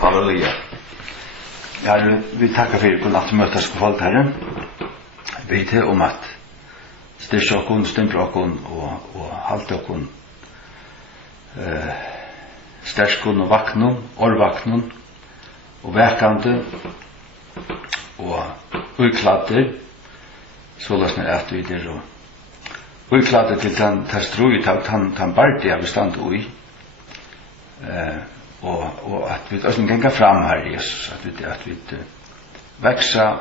Halleluja. Ja, vi tackar för att kunna mötas på folk här. Vi till om att styrka och stämpla och halta och stärskon och vaknon, orvaknon och väkande och utkladder så läsner att vi det och utkladder till den strojt han bardiga vi stand i och att vi ösn gänga fram här Jesus att vi växa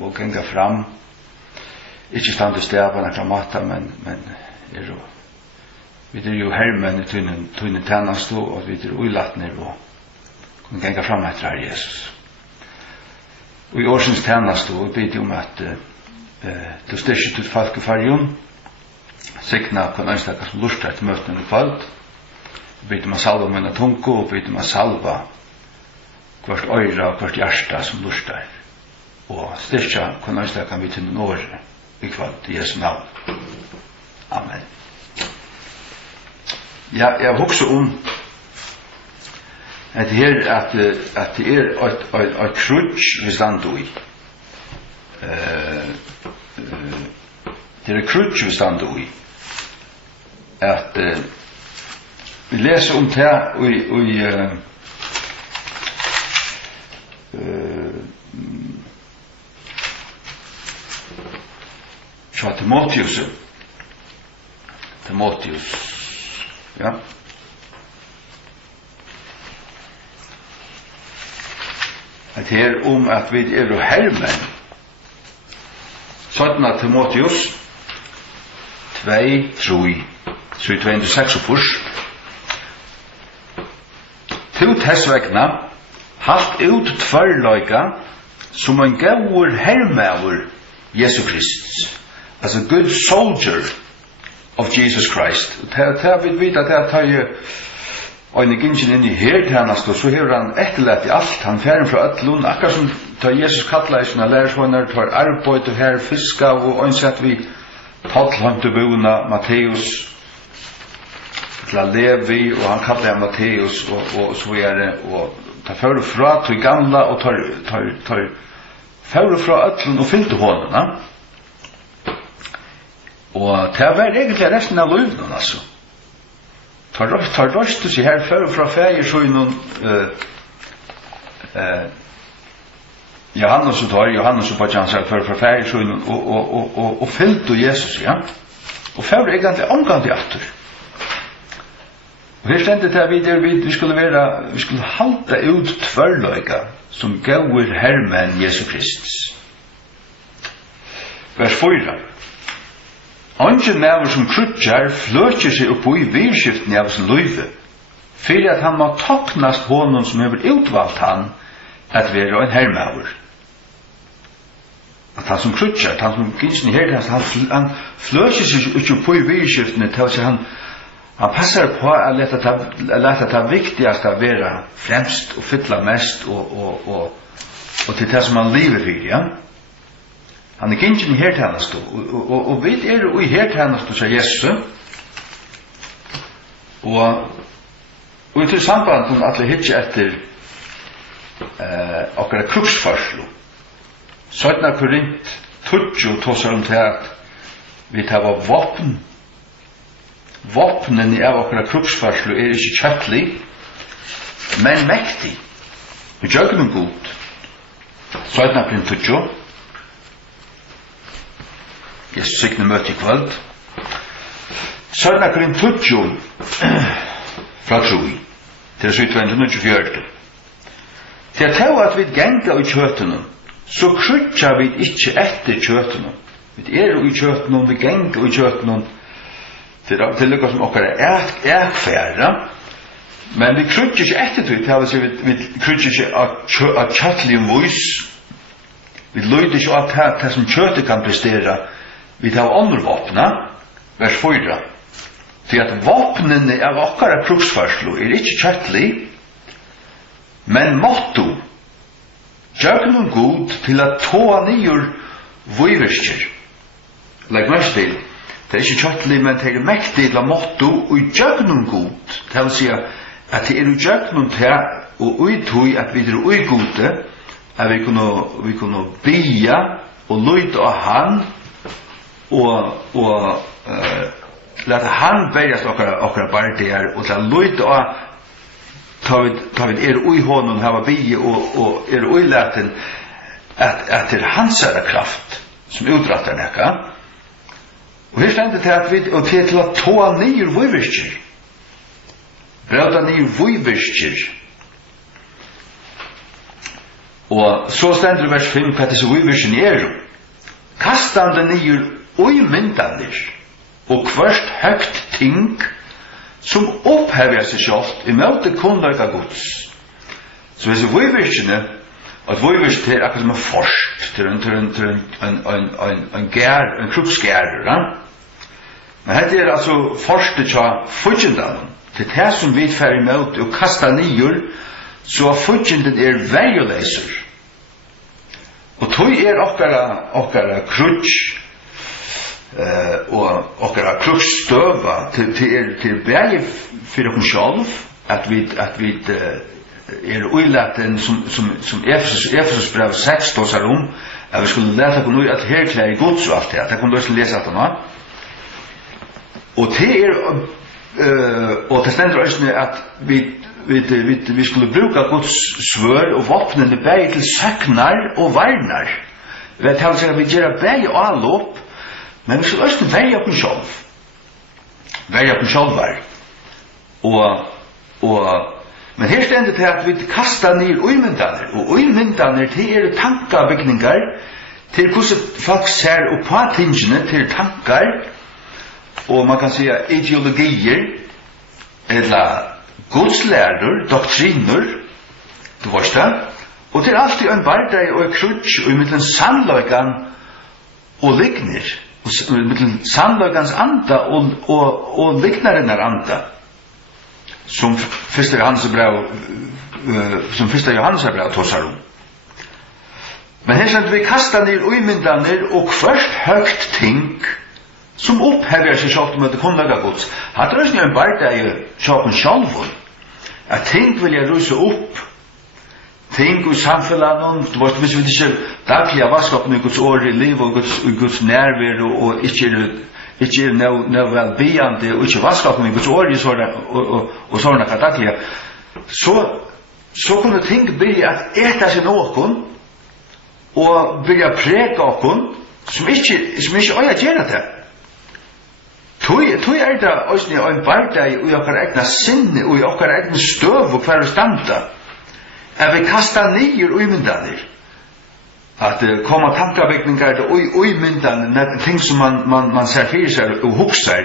och gänga fram inte stanna stäva några mata men är vi det ju hermen i tunnen tjänast och vi det ulatner och kunna gänga fram efter här Jesus och i årsens tjänast och ber om att du styrker till folkefärjon signa på enstaka som lustar till möten i kväll ber om att salva mina tunko och ber om att salva kvart öra och kvart hjärsta som lustar och styrka på enstaka vi till några i kväll i Jesu namn. Amen. Ja, jag husker om att det är ett krutsch vi stand i. Det är krutsch vi stand i. Att vi läser om det i Timotheus. Ja. Att här om att vi är hermen. Sådana Timotheus 2:3 så 26 först. Till tessvägna halt ut tvärlöjka som en gåur hermavur Jesu Kristus. As a good soldier of Jesus Christ. Det vill vita att tar ju en gingen in i hertjänast och så har han efterlätt i allt. Han färden från ötlun, akkurat som tar Jesus kallar i sina lärsvånar, tar arbete här, fiska och önsett vi Tallhantebona, Matteus, till Levi och han kallar Matteus och så är det och tar för fra till gamla och tar för fra ötlun och fyllde honom. Och det var egentligen resten av livet alltså. Tar röst sig här för från färger så någon Johannes och Pajan sig för färger så och fyllde Jesus ja. Och för egentligen omgående åter. Och här stände det vi skulle halta ut tvärlöjka som gåur hermen Jesus Kristus. Vers 4. Ongen maver som krutjar fløtjer seg opp i virskiften av sin løyve, for at han må taknast honom som hever utvalgt han at være en herrmaver. At han som krutjar, han som gynsen i herre, han fløtjer seg opp i virskiften til å si han passar på å lete det viktigast å være fremst og fytla mest og til det som han lever for, ja. Han gynsen i hertjenest og vi i hertjenest hos Jesus og til samband om at vi hittar etter okkara kruksfarslo 17 Korint 20 tåsar om til at vi tar av våpnen av okkara kruksfarslo ikke kjøttlig men mektig og gjøgnen god 17 Korint 20 Jesus signe møte i kvöld. Sørna Korint 20 fra troi til 224. Til at tau at vi genga i kjøtene, så krutja vi ikke etter kjøtene. Vi i kjøtene, vi genga i kjøtene til lukka som okkar ækfæra. Men vi krutja ikke etter det, vi krutja ikke av kjøttlig vois. Vi løyder ikke av det som kjøttet kan prestera. Vi tar åndervåpna, vers 4. Til at våpnene av okkara kruksfarslo ikke kjøttlig, men motto, gjøgnen god til at tåa nyer voiverskjer. Legg mest til, det ikke kjøttlig, men det mektig til motto, og gjøgnen god, det vil si at det gjøgnen til og uttøy at vi ui gode, at vi kunne bia og løyte av han, og lata han berjast okkara bardiar, og la løyte av ta vi ui honom hava bia, og ui latin, at det hansara kraft, som utrattar nekka. Og her stendet til at vi, og til å tåa nyer vuivirkir, brauta nyer vuivirkir. Og så stendet i vers 5 hva disse vuivirkir er. Kastande nyer uimyndanir, og hverst høgt ting, som opphevja seg sjálft i møte kunnleika gods. Så disse vuivirkirne, at vuivirkir til akkur som forst, til en kruksgærer, men dette er altså første tja fudgendan, til det som vi fer imot og kasta nyer, så fudgenden er verjuleiser. Og tog er okkara kruks, og okkara kruksstøva, til bæg for okkur sjálf, at vi er uilaten som Efesus brev 6 tåsar at vi skulle leta okkur nu at herklær i gods og alt det, det kunne du lese at nå. Og det og det stender også at vi skulle bruka Guds svør og våpnene bæg til søknar og varnar. Vi tar seg at vi gjør bæg og allop, men vi skulle også verja oss sjálf. Verja oss sjálvar. Men her stender det at vi kastar ned uimyndaner, og uimyndaner til tankabygningar, til hvordan folk ser opp på tingene, til tankar, og man kan säga ideologier, eller godslærer, doktriner, du varst det, og det alltid en bardei og en krutsk, og i middelen sannløygan og ligner, og i middelen sannløygans anda og lignarinnar anda, som første Johannes brev tåsar om. Men her skjønner vi kastar ned uimyndaner og hvert høgt ting som opphevjar seg sjálft med det kunnlega gods. Hatt er en bardei sjálfun sjálfun, at ting vilja rusa opp, ting i samfellanen, du vet, hvis vi ikke daglig vaska opp i Guds år i liv og Guds nærvær og ikke er velbiande og ikke vaska opp i Guds år og sånne daglig, så kunne ting byrja at eta seg nokon og byrja prega okon som ikke øya gjerne det. Tui er det også en bardei i okkar egna sinne og i okkar egna støv og hver standa. At vi kastar nyer uimyndanir. At koma tankabygningar til uimyndanir, ting som man ser fyrir seg og hugsar.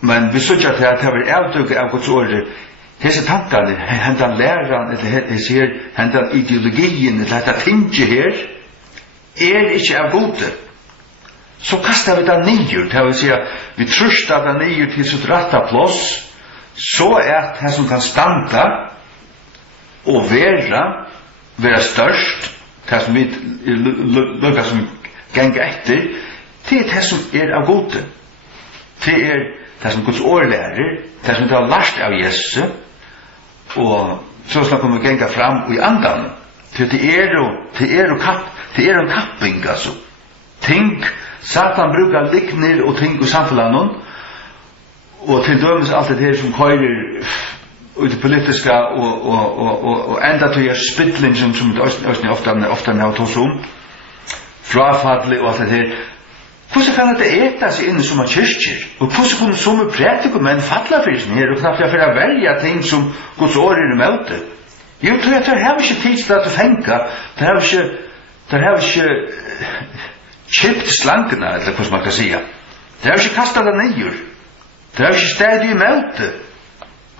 Men vi sutja til at det var avdøk av Guds året. Hese tankarne, hendan læran, hendan ideologien, dette tingi her, er ikke av gode. Så kastar vi det nyer, det vil si vi trustar det nyer til sitt ratta plås, så er det som kan standa og være størst, det som vi lukkar som ganga etter, det er det som er av gode. Det er det som Guds år lærer, det som det har lært av Jesus, og så snakker vi ganga fram i andan, til det er en kapping, altså. Ting, Satan brukar likner og ting i samfunnet, og til dømes alt det her som køyrer ut det politiska og enda til spytling som det ofte har tås frafallet og alt det her. Hvordan kan det eta seg inn som kyrkjer? Og hvordan kunne som prædikumenn falla fyrir sin her og knappt for å velja ting som Guds år er i møte? Jo, det har ikke tid til å fenka, det har ikke kjipt slangene, eller hva man kan sige. Det har ikke kastet det nyer. Det har ikke steg i møte.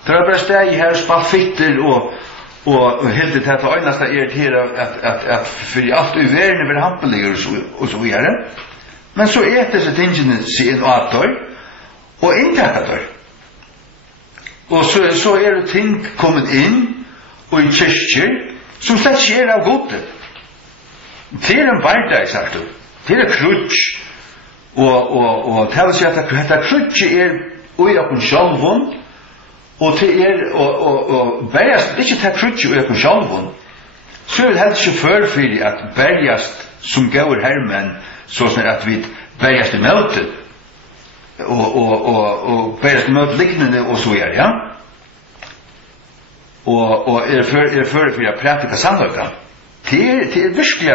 Det har bare steg her spalfitter og helt til at det øyneste er til at for alt i verden vil hampelig og så videre. Men så disse tingene sin atår og inntakatår. Og så det ting kommet inn og i kyrkjer som slett ikke er av gode. Det er en bardei, sagt du. Det er krutsk, og det vil si at dette krutsk er ui oppen sjálfun, og til og berjast ikke ta krutje og jeg sjálvun, så er det helt ikke førfyrir at berjast som gaur hermen, sånn at vi berjast i møte, og berjast i møte liknende og så ja. Og førfyrir at pratika sannløyga. Det er virkelig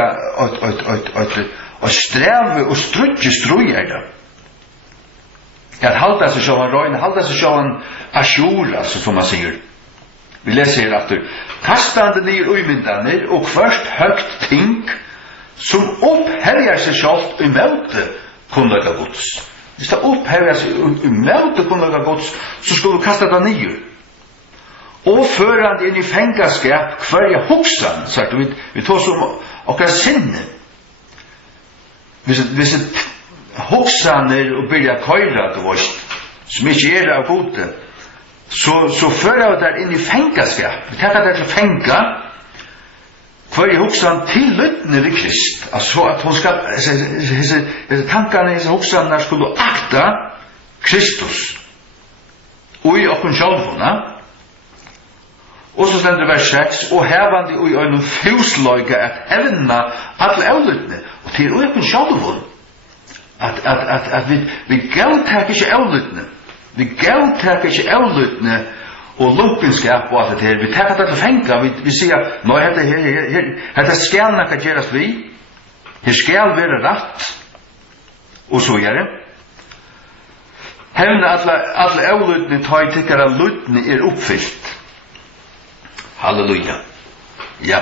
å streve og strudje det. At halda seg sjåan røyne, halda seg sjåan asjura, som man sier. Vi leser her aftur. Kastande nir uimyndaner og først høgt ting som oppherjar seg sjålt i møte kunnlaga gods. Hvis det oppherjar seg i møte kunnlaga gods, så skulle du kasta det nir. Og førande inn i fengaskap hverja hoksan, sagt vi tar som okkar sinne. Hvis et hoksaner og byrja køyra, som ikke av gode, så fører vi der inn i fengaskap. Vi tar det til fenga, hverja hoksan til lyttene ved Krist. Altså at hun skal, tankene i hoksaner skulle akta Kristus. Og i okken sjálfuna. Og så stender vers 6, og hevandi og i øynum fjusløyga at hevna alle avlyttene. Og til å okken sjálfun. At vi gavtak ikke avlyttene. Vi gavtak ikke avlyttene og lumpenskap og alt det her. Vi tar det til fenga. Vi sier, nå dette skal nakka gjerast vi. Her skal være rett. Og så gjør det. Hevna alle avlyttene tar i tikkara lyttene oppfyllt. Halleluja. Ja.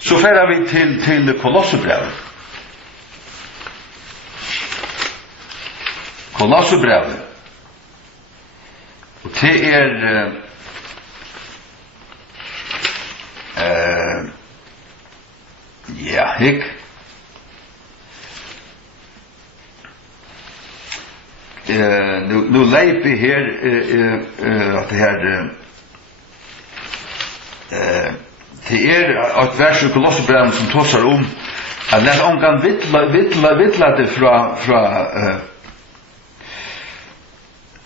Så færer vi til Kolossebrevet. Kolossebrevet. Og det ja, hikk. Nu leipi her at det her det et vers i Kolossebrevet som tåsar at lær ongan vittla det fra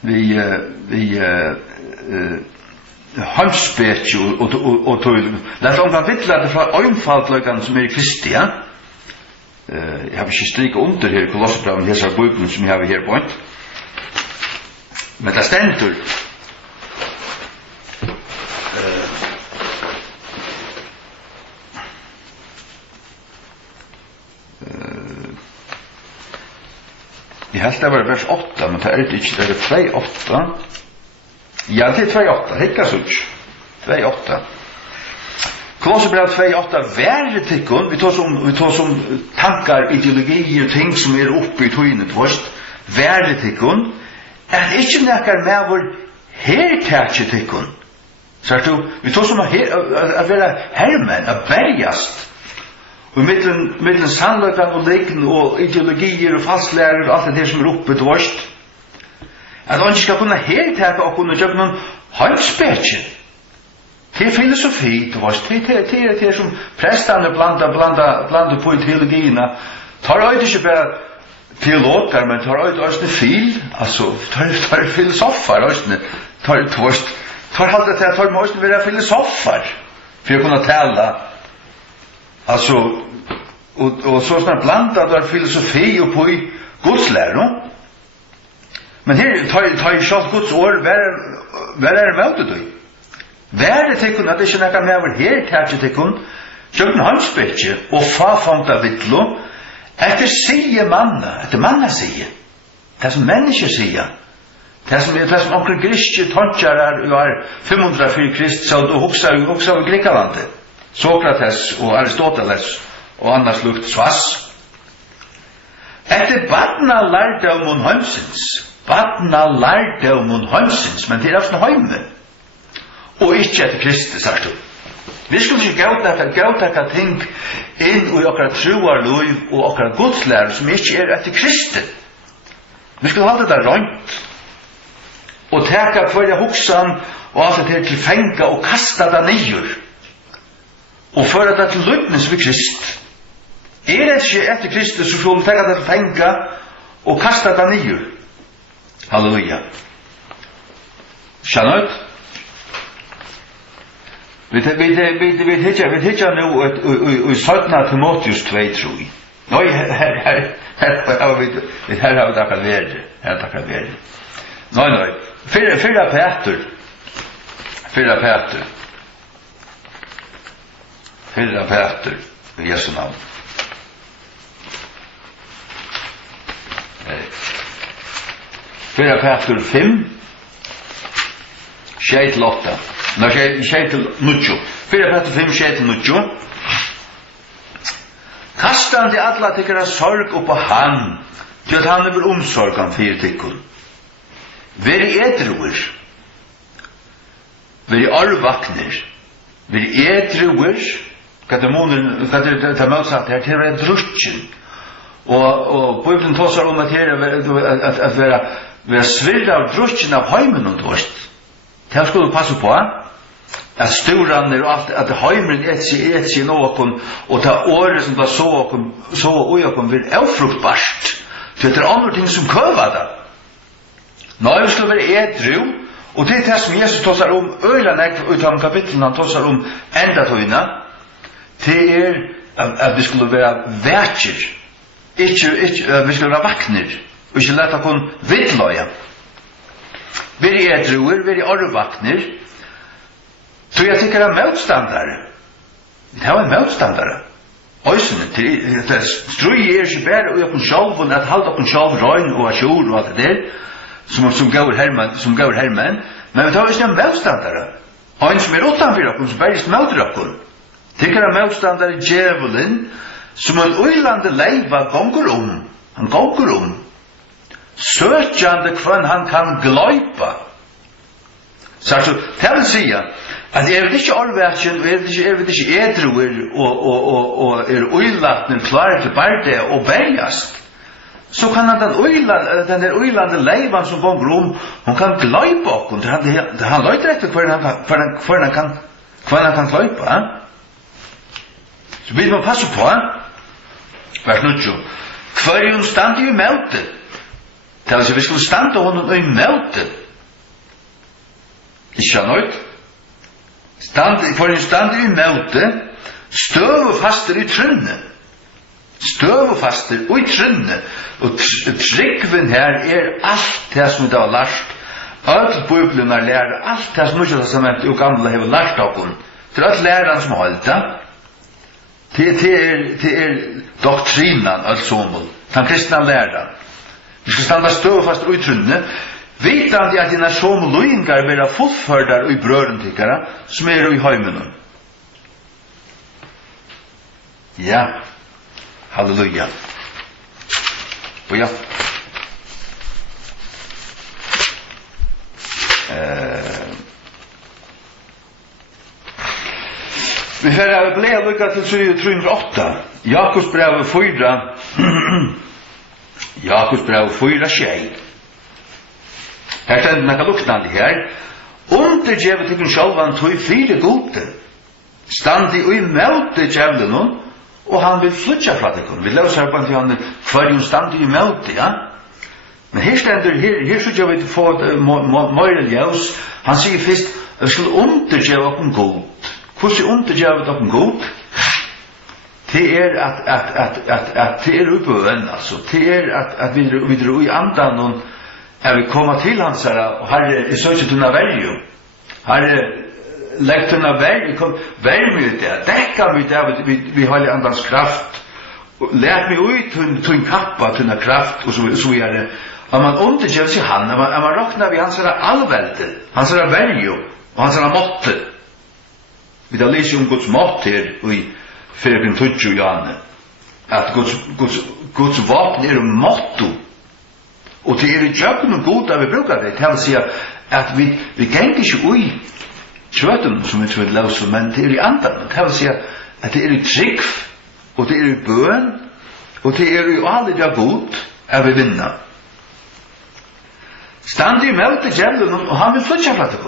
vi heimspetje og tøy. Lær ongan vittla det fra øynfaldløygan som i Kristi, ja. Jeg har ikke stryket under her i Kolossebrevet, hese av bøyken som jeg har her på. Men det stendur jeg helt det var vers 8, men det ikke, det 2,8. Ja, det 2,8, hikka sutt. 2,8. Kolossebrevet 2,8, være tikkun, vi tar som tankar, ideologier, ting som oppe i tøynet vårt, være tikkun, at ikke nekkar med vår hertætje tikkun. Vi tar som at være hermen, at berjast, og mittlen sannløykan og legn og ideologier og fastlærer og alt det som oppe til vårt. At han ikke skal kunne hertæka og kunne gjøre noen heimspetje. Til filosofi til vårt. Til som prestene blanda på teologierna. Tar øyde ikke bare teologer, men tar øyde også fil. Altså, tar filosofer også. Tar halvt til at tar må også være filosofer. For å kunne tale. Altså, og så snart blanda der filosofi og på i godslære. Men her tar jeg selv Guds ord, hva det møtet du? Hva det tikkun, at det ikke nekka med over her, tætje tikkun, kjøkken hansbetje, og fafangta vittlo, etter manna sige, det som mennesker sige, det som onkel griske tontjarar, jo er 500 fyrir Krist, så du hoksa i Grikalandet, Sokrates og Aristoteles og annars lukt svass. Etter badna lærte om hun heimsins, men det sånn heime. Og ikke etter Kristi, sagt du. Vi skulle ikke gautakka ting inn i okkar troarløy og okkar godslære som ikke etter Kristi. Vi skulle ha det der rønt. Og teka hverja hoksan og alt det til fenga og kasta det nyer. Og føre det til løgnes ved Krist. Det ikke etter Kristus så skulle tenke det til fenga og kasta det nyer. Halleluja. Skjønner du? Vi hittar nu i 17 Timoteus 2, tror jag. Nej, här har vi tackat värde. Här tackat värde. Nej. Fyra Peter. I Jesu namn. Fyra Peter 5. Tjej till 8. Nej, tjej till 9. Fyra Peter 5, tjej till 9. Kastandi alla tykkara sorg upp på han, til at han er omsorgan fyrir tykkun. Veri edruer, veri arvaknir, veri edruer, hva det motsatt her, til å være drutjen. Og Bibelen tåsar at her at være svirra av drutjen av heimen og dvorst. Det skulle du passe på, at storaner og alt, at heimren et seg nåkon, og ta året som da så oi okon vil avfruktbart, til det andre ting som køva da. Nå vi skulle være edru, og det det som Jesus tåsar øyla utan kapitlen han tåsar enda tøyna, det at vi skulle være verkir, ikke vi skulle være vakner, og ikke leta kon vidløya. Vi edruer, vi arvakner, så jeg tykker det motstandare. Det var en motstandare. Øysene, det strøy ikke bare i okken sjálf, at halde okken sjálf røgn og asjor og alt det der, som gaur hermen, men det var ikke en motstandare. Og en som utanfor okken, som bare smøter okken. Tykker det motstandare djevelen, som en uilande leiva gonger han gonger søkjande kvann han kan gløypa. Så altså, det vil si at er det ikke arvekjen, er det ikke edruer og uilatner klare til barde og bergast, så kan den der uilande leivan som gonger hun kan gløypa okkur, han løyter etter hver han kan gløypa. Så blir man passe på, vers 9, hver hun stand i møte, det vil si vi skulle stande honom i møte, ikke nøyt, for hun stand i møte, støvefaster i trunne, og tryggven her alt det som vi da har lært, alt Bibelen har lært, alt det som Nye Testamentet og Gamle har lært okkur, til alt læreren som holdt det, til doktrinan, alt somul, den kristna læreren. Vi skal standa støvfast og utrunne, vitandi at dina somuluingar vera fullførdar og i brøren tykkara, som i heimen. Ja, halleluja. Og ja. Vi får ble lukka til 308. Jakobs brev 4. Jakobs brev 4:6. Her stendur nakka luktandi her. Undergjevet tykkun sjálvan tøy fyri gode. Standi i møte djevelen, og han vil flytja fra tykkun. Vi løser her på en han hver standi i møte, ja. Men her stendur, her skulle jeg få Møyre Ljøs, han sier først, vi skulle undergjeve okkur god. Hvordan undergjevet okkur god? Det at det uppøven, altså. Det at vi drar i andan og vi kommer til hans her, og herre, så ikke tunna veljo. Herre, legg tunna veljo, velj mig ut det, dekka mig det, vi har andans kraft, lært mig ut tunn kappa, tunna kraft, og så er det. Og man undergjev seg han, man råknar vi hans her allvelde, hans her veljo, og hans her måtte. Vi da leser Guds mått her, i Filippin 20, Janne, at Guds vapen motto, og det i djøkken og god vi brukar det, det vil si at vi ganger ikke ui kjøtten som vi tror løser, men det i andan, det vil si at det i trygg, og det i bøn, og det i alle det god vi vinner. Stand i møte djevelen, og han vil flytja fra det.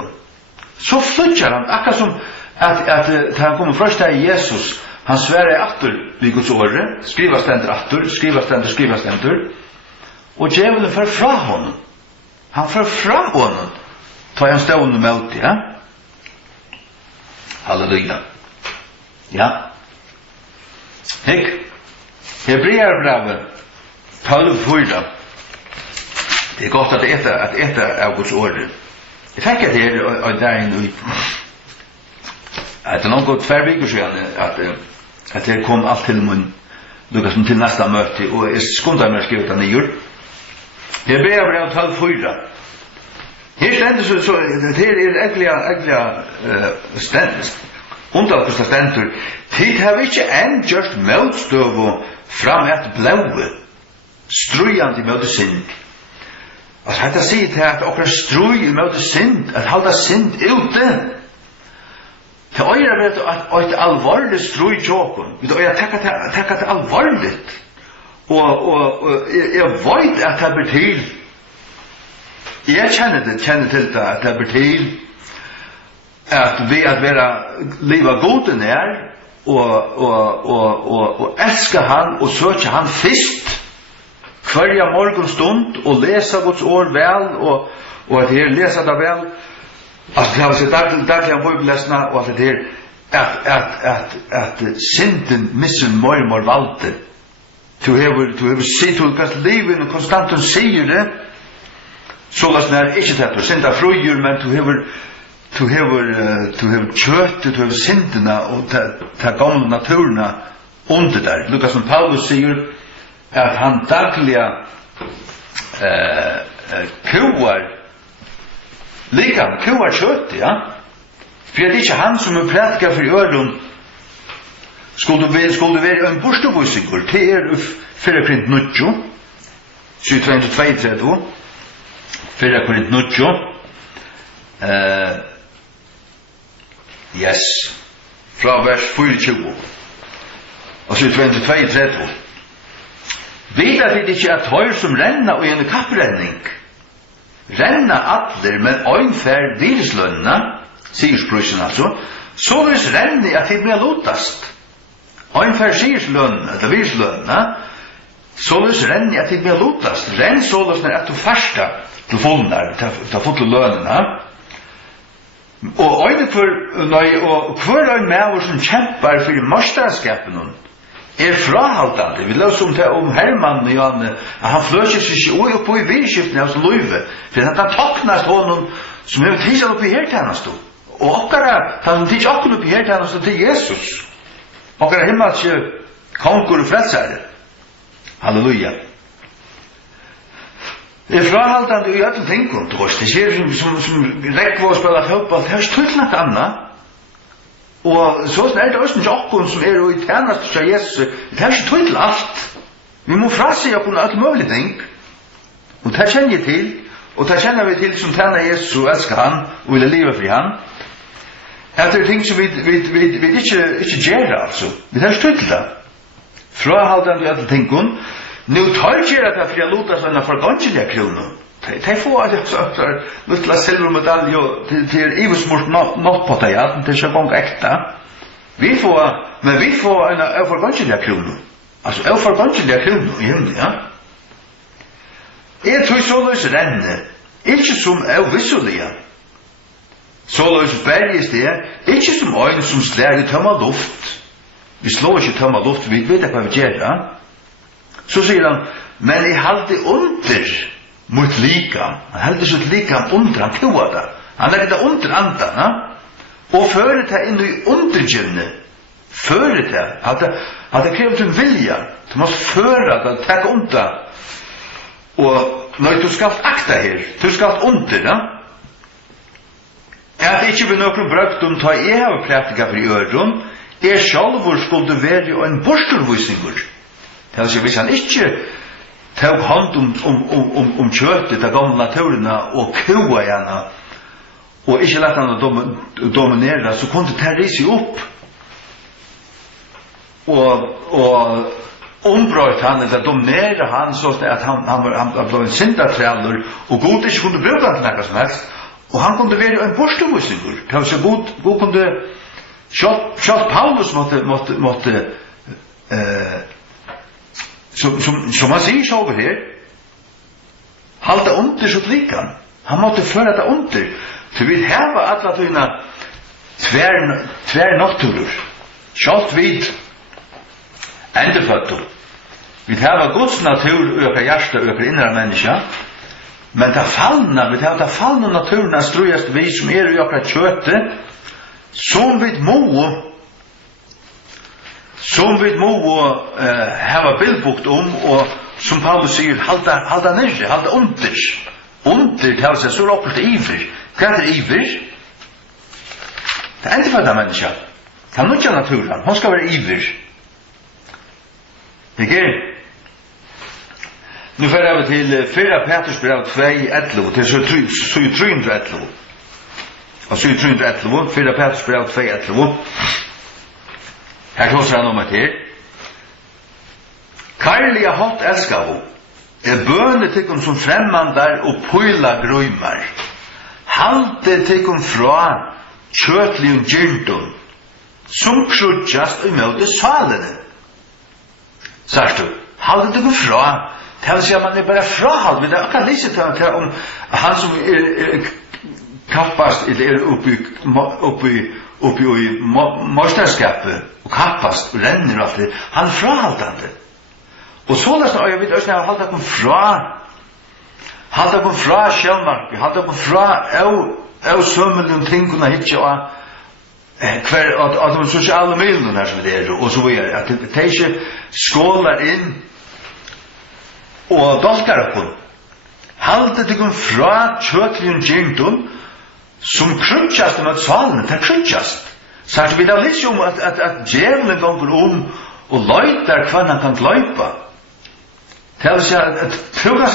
Så flytjar han, akkurat som at han kommer først til Jesus, han sverre atter vid Guds åre, skriva stendur, og djevelen fer fra honom. Han fer fra honom, tar han stående møte, ja. Halleluja. Ja. Hek. Hebreerbrevet 12:4. Det är gott att äta av Guds ord. Jag tänker att det är där nu. Att det någon gått färdig sedan att det kom allt till mun Lukas till nästa möte och är skundar mig skriva det nyår. Hebreerbrevet 12:4. Här ständer så det är äckliga ständigt. Undalkosta stendur. Tid har ikke enn gjort motstøv fram et blaue, strujande mot synd. Altså, dette sier til at okra struj mot synd, at halda synd ute. Til øyre vet at et alvorlig struj tjåkon. Vi øyre tekka til alvorligt. Og jeg vet at det blir til. Jeg kjenner til det at det blir til. At vi at vera liva gode nær og elska han og søkja han fyrst kvarja morgonstund og lesa Guds ord vel og at her lesa det vel at det har sett daglig bibellesna og at det her at synden misser mormor valde du hever sitt og kast livet og konstant sier det så las nær ikke det synda frujur men du hever kjøttet, du hever syndene og ta gamle naturene under der. Lukas som Paulus sier at han dagliga kuar kjøttet, ja. For det er ikke han som er prætka for øren skulle være en borstevisinger til 4 Korint 9 22-32 4 Korint 9 yes. Fra vers 24. Og så 22-30. Vet at det ikke er tøyr som renna og en kapprenning. Renna atler, men øynfær virslønna, sier sprusen altså, så vis renni at det blir lotast. Øynfær virslønna, eller virslønna, så vis renni at det blir lotast. Renn så vis at du farsta, du fullnar, ta fotle lønna, og øyne for, og hver øyne med som kjempar for morstanskapen er frahaldande. Vi løs om Herman og Janne, at han fløser seg ikke opp i virkskiftene hos Løyve, for at han toknast honom som hever tidsen opp i hertjenest. Og okkara, han som tidsen okkara opp i hertjenest til Jesus. Okkara himmelske konkur og frelsare. Halleluja. Det er frahaldande i alle tingene, det ser som rekva å spela fotball, det er støtt noe annet. Og så er det også noen som er i tjenest til Jesus, det er ikke tøtt til alt. Vi må frasi oss alle mulige ting. Og det kjenner jeg til, og det kjenner vi til som tjener Jesus og elsker han, og vil leve for han. At det er ting som vi ikke gjør, altså. Vi er ikke tøtt til det. Frahaldande i alle tingene, nu tar jeg at jeg får lota sånne forgangelige kroner. De får litt silvermedalje til ivesmurt nått på det, det er ikke gong ekta. Men vi får en forgangelige kroner. Altså, en forgangelige kroner i himmelen, ja. Jeg tror såleis renne, ikke som vissulige. Såleis berges det, ikke som øyne som slår i tømma luft. Vi slår ikke tømma luft, vi vet hva vi gjør, ja. Så sier han, men jeg halte under mot lika. Han halte sitt lika under, han kloa det. Han legger det under andan, ja. Og fører det inn i undergivne. Fører det, at det krever en vilja. Du må føre det, takk under. Og når du skal akta her, du skal under, ja. At det ikke vil noen brøkt om ta jeg har praktika for i øren, jeg selv skulle være en borstelvisninger. Det vil si, hvis han ikke tog hånd om kjøttet, de gamle naturene, og kua gjerne, og ikke lette han dominere, så kunne det risi opp. Og ombrøyt han, eller dominere han, så at han ble en syndatrealer, og god ikke kunne bruke han til noe som helst, og han kunne være en borstevusninger. Det vil si, god kunne, selv Paulus måtte som han sier så over her, halda under så likan. Han måtte føre det under. Så vi heva alla tøyna tvär natturer. Sjalt vid endefødder. Vi har Guds natur i ökar hjärsta och ökar inre människa. Men det fallna, vi har det fallna naturen att strujast vi som i ökar köte som vid må hava bildbukt och som Paulus säger halda nere, halda under det har sig så råkligt iver. Vad är iver? Det är inte för den människa. Han är inte naturen, hon ska vara iver. Det är nu får jag till 4 Petrusbrev 2:11 till så 3:11. Och så 3:11, 4 Petrusbrev 2:11. Här klosar han om att här. Kärliga hatt älskavo är böne tyckom som främmandar och pojla gröjmar. Halte tyckom fra kötlig och gyrdon som krutjast och möte salene. Sagst du, halte tyckom fra det vill säga man är bara frahald, men det kan lisa om han som är kappast eller uppe i mästerskapet och kappast och ränner och allt det. Han är frahaldande. Och så nästan jag vet också halta kom fra självmark, halta kom fra av sömmeln tinkorna hitcha och kvar att de sociala medierna här som det är och så vidare att det inte skålar in og dolkarakon halda tykum fra kjøtligen gyndun som krutjast med svalene, det krutjast så vi da litt om at djevelen gonger og løytar hva han kan løypa det vil si at truga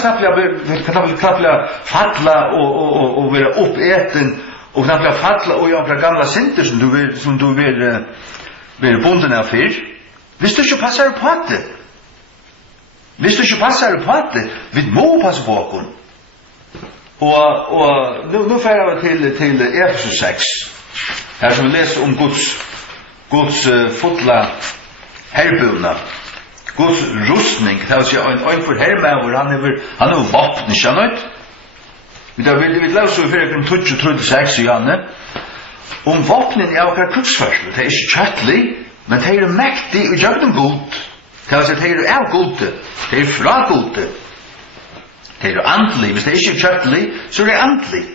knappliga falla og være oppeten og knappliga falla og gjøre gamla synder som du vil bunden av fyr hvis du ikke passer på det hvis du ikke passer på det, vi må passe på oss. Og nu får jeg til Efesus 6. Her som vi leser om Guds fotla herbuna. Guds rustning. Det vil si en for hermauer, han er vapn, ikke nøyt? Vi leser jo for 26 i Janne. Om vapnen er akkurat kruksførsel. Det er ikke kjøttlig, men det er mektig og gjør dem god. Det vil si det er av gode. Det er fra gode. Det er andlig. Hvis det ikke er kjøttelig, så er det andlig.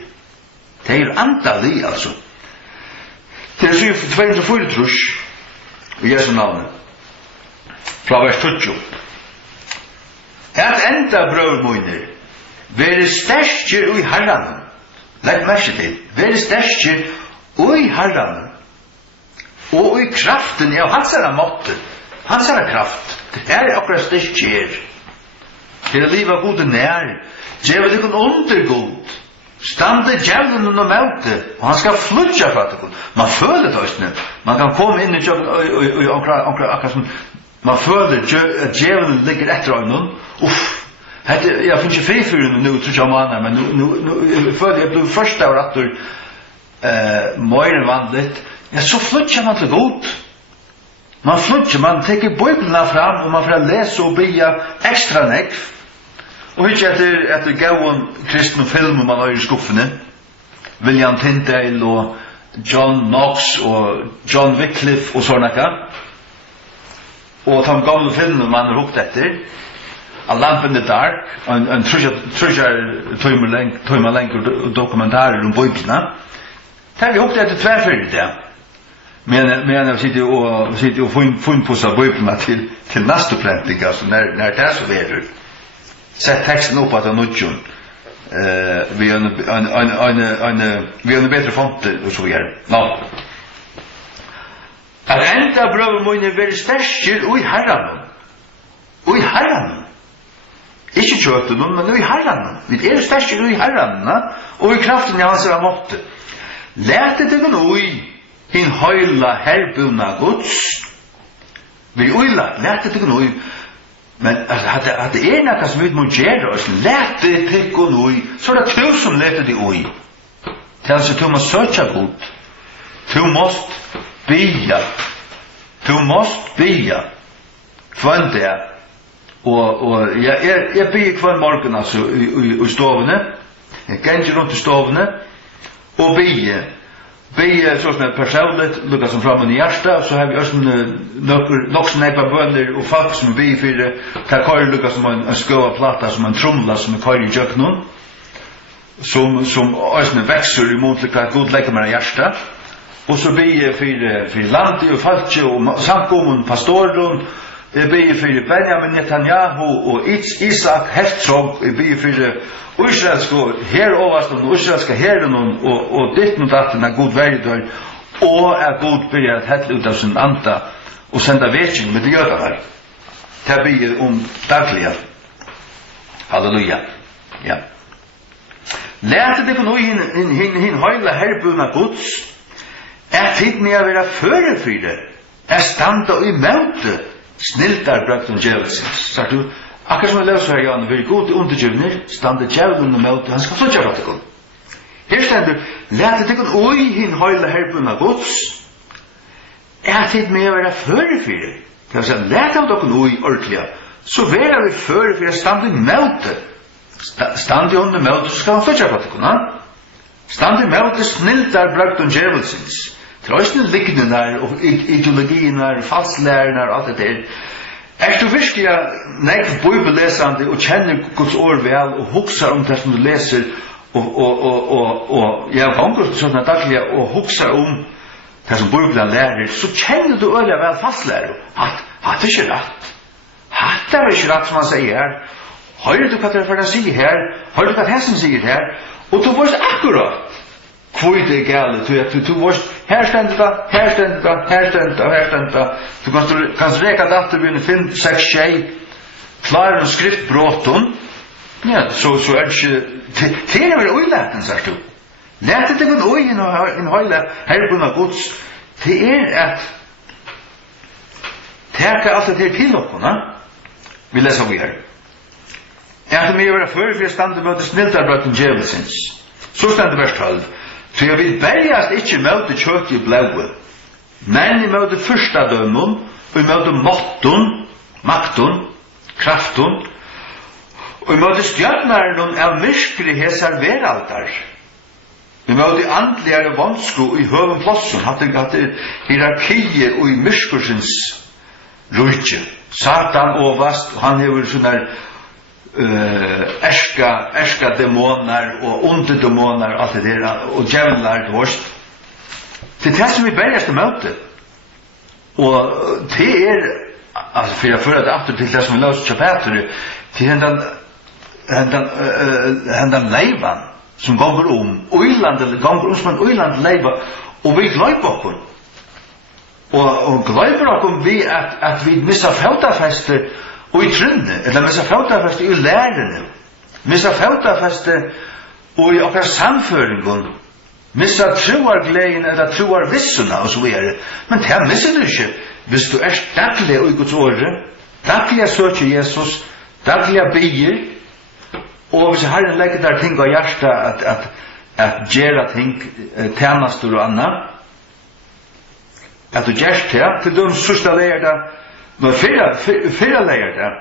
Det er andlig, altså. Det er 204 trus i Jesu navnet. Fra vers 20. At enda brødmøyner være sterskjer i herran. Legg merke til. Være sterskjer i herran. Og i kraften av hansara måtte. Hansara kraft. Det er akkurat sterskjer. Til å liva gode nær. Djevel ikke undergod. Stande djevelen under møte. Og han skal flutja fra det. Man føler det også. Man kan komme inn i akkurat som man føler at djevelen ligger etter øynene. Jeg finner ikke frifyrende nå, tror jeg mannen, men nu føler jeg blir første av retter mer enn vanligt. Ja, så flutja man til god. Man flutja, man teker bøyblene fram, og man får lese og bya ekstra nekv. Og ikke etter gavun kristne filmer man har i skuffene. William Tyndale og John Knox og John Wycliffe og sånne. Og de gamle filmer man har hukt etter. A Lamp in the Dark, en tøymer lenger dokumentarer om bøyblene. Det har vi hukt etter tverrfyrir det. Men jag sitter och funn på så bøyblene til næste planting, altså når det er så verur. Sett texten upp att nudjon. Vi har en bättre font och så vidare. Ja. Att enda brödmöjne veri sterskir i herran. Och i herran. Ikke kjøtten, men i herran. Vi er sterskir i herran. Og i kraften i hans måtte. Læte det gå i hin høyla herbuna gods. Vi uila, læte det gå i. Men at det er noe som vi må gjøre oss, lete til og noe, så er det du som leter det ui. Til altså, du må søke god. Du måst bya. Du måst bya. Kvann det. Og jeg byer kvann morgen, altså, i stovene. Jeg ganger rundt i stovene. Og byer. be så som personligt lukka som fram i hjärsta, så har vi också nokst nekva bønder og folk som be for ta kar lukka som en skøva plata, som en trumla som kar i jöknun, som også växer imot lukka god lekka med hjärsta. Og så be for landet og folket og samkommun pastoren. Jeg be for Benjamin Netanyahu og Isak Herzog. Jeg be for israelske herovast og israelske herren og ditt og datten er god verdør og er god byrja at hette ut av sin anda og senda vekking med det gjør her. Det be dagliga. Halleluja. Ja. Lærte det på noe hin høyla herbuna Guds tid med å være førefyre, standa i møte, sniltar brakt om djevelsins. Sagt du, akkurat som jeg løser her, Jan, vi god undergivner, standa djevelen i møte, han skal så gjøre det. Her stender, lete det oi hin høyla herbunna Guds, tid med å være førefyre. Det vil si, lete av dere oi ordentlige, så være vi førefyre, standa i møte. Standa i møte, så skal han så gjøre det. Standa i møte, sniltar brakt om djevelsins. Trøysene liggende og ideologien falslærerne og alt det der. Du virkelig nekv bibellesende og kjenner Guds ord vel og hukser om det som du leser og jeg ganger sånn at daglig og hukser om det som Bibelen lærer, så kjenner du øyelig vel fastlærer. Hatt er ikke rett. Hatt er ikke rett som han sier her. Hører du hva det er for han sier her? Hører du hva det er som sier her? Og du var akkurat hvor det er galt. Du var her stendet da, her stendet da, her stendet da, her stendet da. Du kan reka datter begynne 5, 6, 6 klarer en skriftbråten. Ja, så er det ikke til å være uileten, sagt du. Lete det kun oi en høyla herbunna Guds til at teka alt det til okkona. Vi leser vi her. Det med å være for stande møte snildarbrøtten djevelsins. Så stender vers 12. Så jeg vil bergast ikke møte kjøtt i blaue, men i møte første dømmen, og i møte måtten, makten, kraften, og i møte stjørnaren av myskri hesar veraldar. I møte andligere vansko i høven plossun, hatt hierarkier og i myskursins rujtje. Satan overast, og han hever sånne erska demoner og onde demoner alt det der og djevlar dvorst til det som vi bergast til møte og det altså for at aftur til det som vi løs kjapater til hendan leivan som gonger gonger som en øyland leiva og vi gløyper okkur og gløyper okkur vi at vi missa fjautafester og i trunne, eller missa fjautafeste i lærerne, missa fjautafeste og i okkar samføringen, missa troargleien eller troarvissuna og så videre. Men det misser du ikke hvis du daglig og i Guds åre, daglig søker Jesus, daglig bier, og hvis Herren legger der ting av hjertet at gjøre ting, tjenester og annet, at du gjør det, til de sørste leier det, men fyra leier det.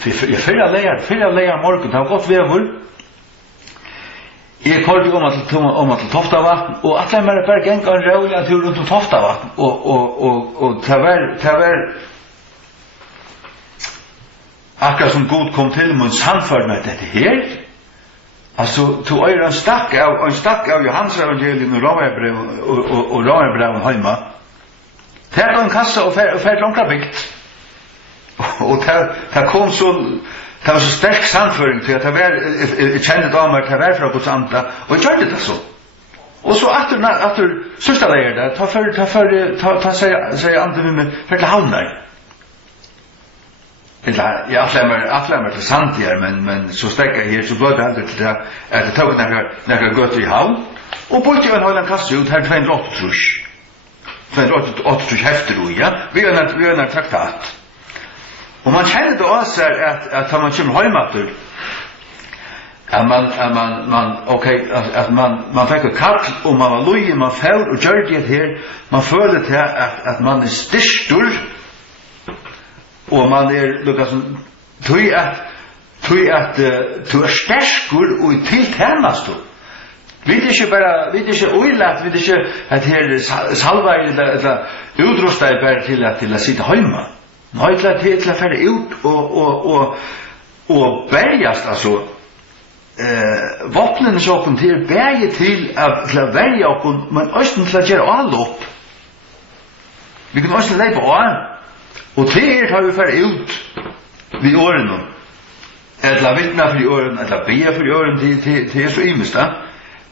Fyra leier morgen, det var godt vevor. Jeg kallte om at Toftavatn, og at jeg mer bare genga en røylig at jeg rundt om Toftavatn, og det var akkurat som God kom til mun samført med dette her. Altså, to øyre en stakk av Johans evangelium og Romerbrevet heima. Det er en kassa og fer langt bygd. Og det kom så, det var så sterk samføring til at det var, jeg kjennet av meg, det var fra Guds anda, og jeg gjør det så. Og så etter sørste leier der, ta sier andre med meg, for til havner. Jeg atler meg til Santier, men så stekker jeg her, så bør det aldri til det, at jeg tok nekker gøtt i havn, og bort jeg en høyland kasse ut, her 208 trus. 208 trus hefter ui, ja? Vi har en traktat. Og man kjenner det også at man kommer heimater, at man fikk kall, og man var loje, man fjør og gjør det her, man føler til at man styrstur, og man lukkas tøy at du sterskur og til tjenastur. Vi är inte oilat, vi är inte att här salva eller utrustade bara till att sitta hemma. Nej, till att färra ut och bärgas alltså. Vapnen så till bärge till att välja och men östen till att göra allop. Vi kan också lägga på och till har vi färra ut vid åren. Eller vittna för åren, eller be för åren till så ymesta.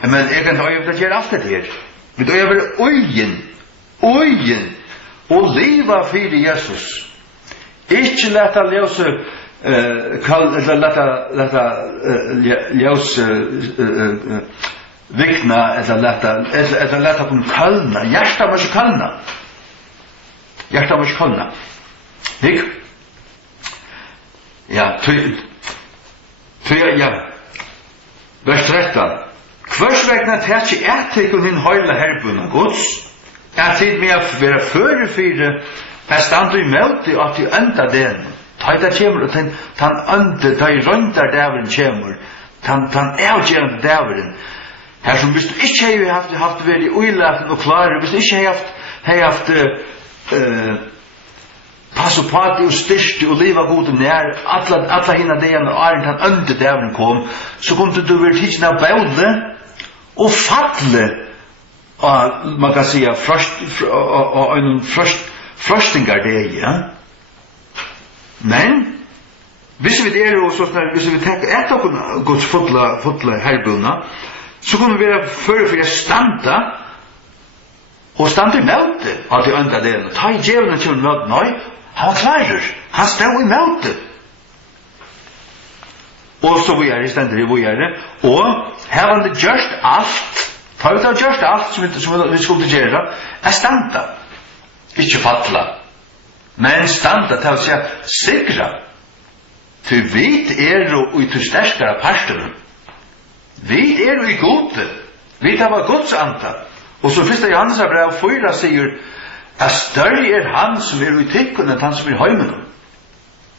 Men jag kan ta över att göra allt det här. Vi tar över öjen och leva för Jesus. Inte lätta lösa lätta ljus viktna eller lätta på kallna. Hjärta måste kallna. Hik? Ja, vers 13. Hvers vegna tætsi ettikun hinn høyla herbuna Guds, tid med at vera førefyre, standa I møti at de enda den. Ta kjemur, og tan ande, ta I røndar dæveren kjemur, tan avgjørende dæveren. Her som hvis du ikke hei haft veri uilaten og klare, hvis du ikke hei haft passo på at du styrste og liva gode nær, alla hinna degen og æren tan ande dæveren kom, så kunne du være tidsen av baude, og fatle man kan säga en frostingar det ja. Men hvis vi det och så hvis vi tar ett av Guds fotla herbuna så kommer vi vara för standa och standa I möte att det ända det ta I djävulen till möte nej han klarar han står I möte och så vi är ständer vi är det och här var det just allt för det just allt som vi skulle göra är standa inte fatla men standa till att säga säkra till vit och till starkare pastor vi I gode vi har Guds anta och så första Johannes brev 4 säger att större han som I tycken än han som I hemmen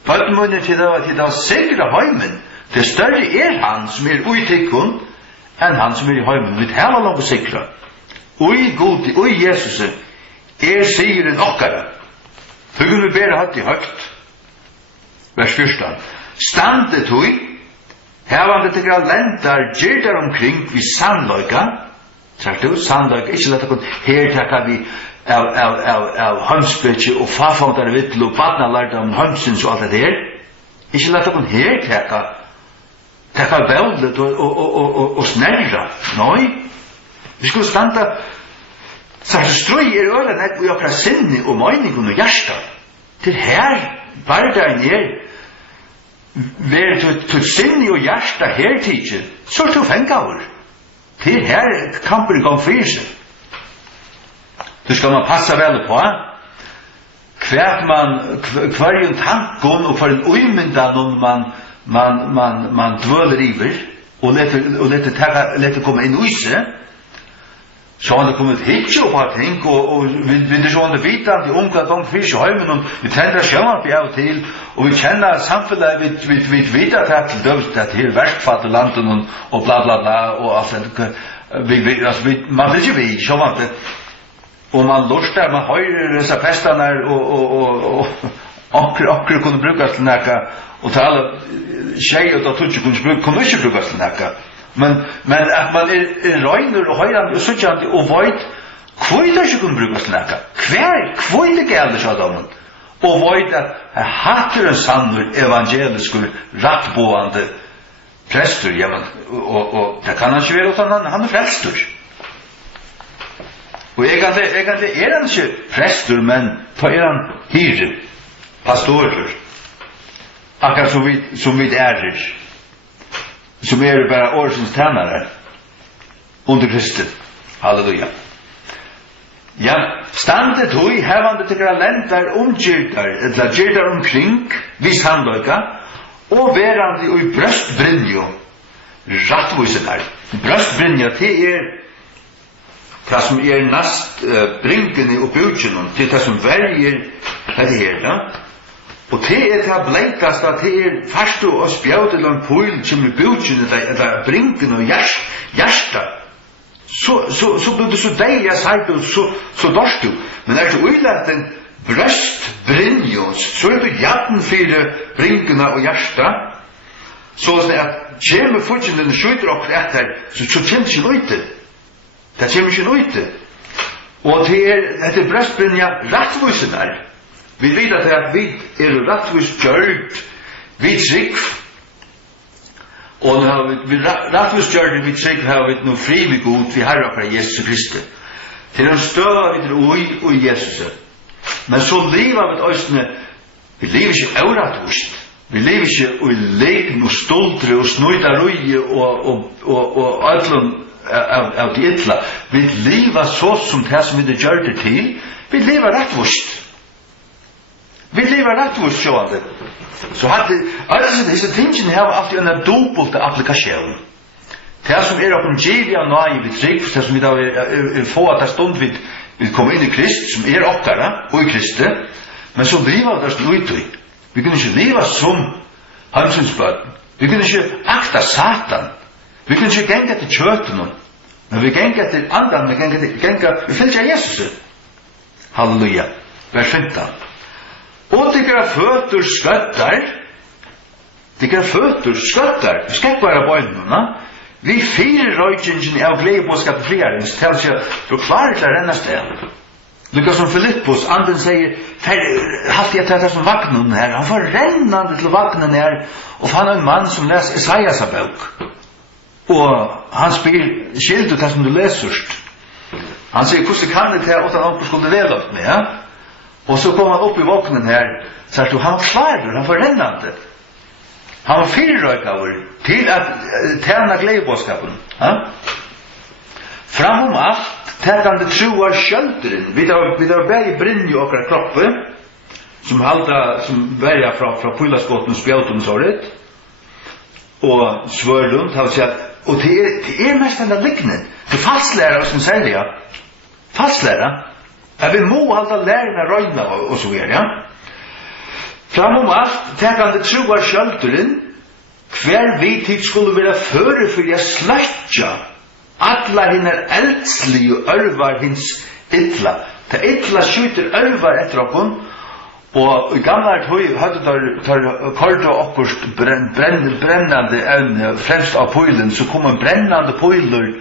Bøtmunnen til det säkra hemmen det större han som I tycken än han som I hemmen vi talar om säkra oi god oi Jesus sigeren okkara så kunne vi bare hatt I høgt vers 14 stande tog hervande til gralendar gyrder omkring vi sannløyga sagt du sannløyga ikke lett akkur her takka vi av hømsbyrkje og fafondare vittel og badnalarda om hømsins og alt det der ikke lett akkur her takka veldet og snerra nei vi skulle standa sagt strøy øyla nek vi okra sinni og meiningun og hjärsta til her bardagen ver til sinni og hjärsta her tidsi så to fengaur til her kampen kom fyrir seg så skal man passa vel på hver tankon og hver uymyndan man dvøler iver og lette komme inn i seg så han kommit hit på ting och vi det så under vitan de unga de fisk hemmen och vi tänder själva på av till och vi känner samfället vi vidare att det till verkfatt landen och bla bla bla och alltså vi man vill ju vi så vant och man lustar man har dessa pestarna och kunde brukas till näka och till alla tjejer och tutsch kunde inte brukas till näka men att man röjner och höjande och sådant och vet kvöjda sig kunde brukas till näka kvöjda gäller så dem och vet att hattar en sann evangelisk rattboande präster ja men och det kan han inte vara utan han frälstor och egentligen han inte präster men tar han hyrde pastorer akkurat som vi är som bara årsens tränare under Kristus. Halleluja. Ja, standet hui hävande till gralendar gyrdar omkring vis handlöka och verande i bröstbrinjo rattvoisekar. Bröstbrinjo till det som nast brinken och butchen till det som väljer det här och det det blänkast att det fast och spjautet en poil som butchen eller brinken och hjärta så blir du så deilig sagt og så dørst du. Men du uilaten brøst brinjons, så du hjerten for bringene og hjertet, så at kjemme fortjentene skjøyter okker etter, så kjemme ikke nøyte. Det kjemme ikke nøyte. Og det brøstbrinja rettvusen er. Vi vet at vi rettvis gjørt, vi trygg. Og vi rettvis gjørt, vi trygg, har vi noe fri vi god, vi herre fra Jesus Kristi. Til en støv i Jesus. Men så lever vi østene, vi lever ikke øretvist. Vi lever ikke i leken og stoltre og snøydarøye og ætlun av de ytla. Vi lever så som det som vi gjør det til. Vi lever rettvist. Vi lever rettvist, sjående. Så alle disse tingene har alltid en dobbelt applikasjon. Det som oppen givet av nøye vi trygg, det som vi da få at det stund vi kommer inn i Krist, som okkara, og i Kristi, men så lever det stund utøy. Vi kunne ikke leve som hansensbøten. Vi kunne ikke akta Satan. Vi kunne ikke genga til kjøten. Men vi genga til andan, vi fylgja Jesus. Halleluja. Vers 15. Og tykkara føtter skøttar. Tykkara føtter skøttar. Vi skal ikke være bøynene. Vi fyrer røykingen av gledebåskap friarens til seg for klare til å renne sted. Lukas som Filippus, anden sier, hatt jeg tatt som vagnen her, han får rennande til vagnen her, og fann en mann som leser Isaias bok. Og han spyr, skilder det som du leserst. Han sier, hvordan kan det til at han skulle lede opp med, ja? Og så kom han opp i vagnen her, så han var klar, han får rennande. Han var fyrrøykaver til at tjene gledebåskapen. Ja? Framom alt, tekande troar skjöldren, vi har bæg brinje okra kroppe, som bæga fra pylaskåten spjautum såret, og svørlund, og det mest enn likne, det falslæra som selja, falslæra, at vi må halda lærna røyna og så ja. Framom alt, tekande troar skjöldren, hver vi tid skulle være føre for jeg slætja, alla hinnar eldsli og örvar hins ytla. Ta ytla skjuter örvar etter okkon, og i gamla hadde tar korda okkurst brennande evne, fremst av poilen, så kom en brennande poiler,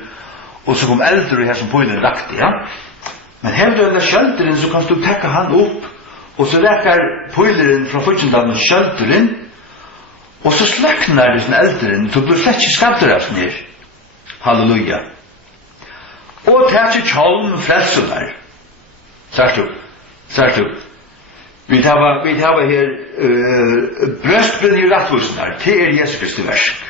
og så kom eldur her som poilen rakte, ja. Men her du enda skjölderen, så kan du tekka han opp, og så rekkar poileren fra fortjentan skjölderen, og så sleknar det som elderen, så blir slett ikke skapter av ned. Halleluja. Og det er ikke kjolm frelsen her. Sørst du. Vi tar her brøstbrinn i rettvusen her. Det er Jesu Kristi versk.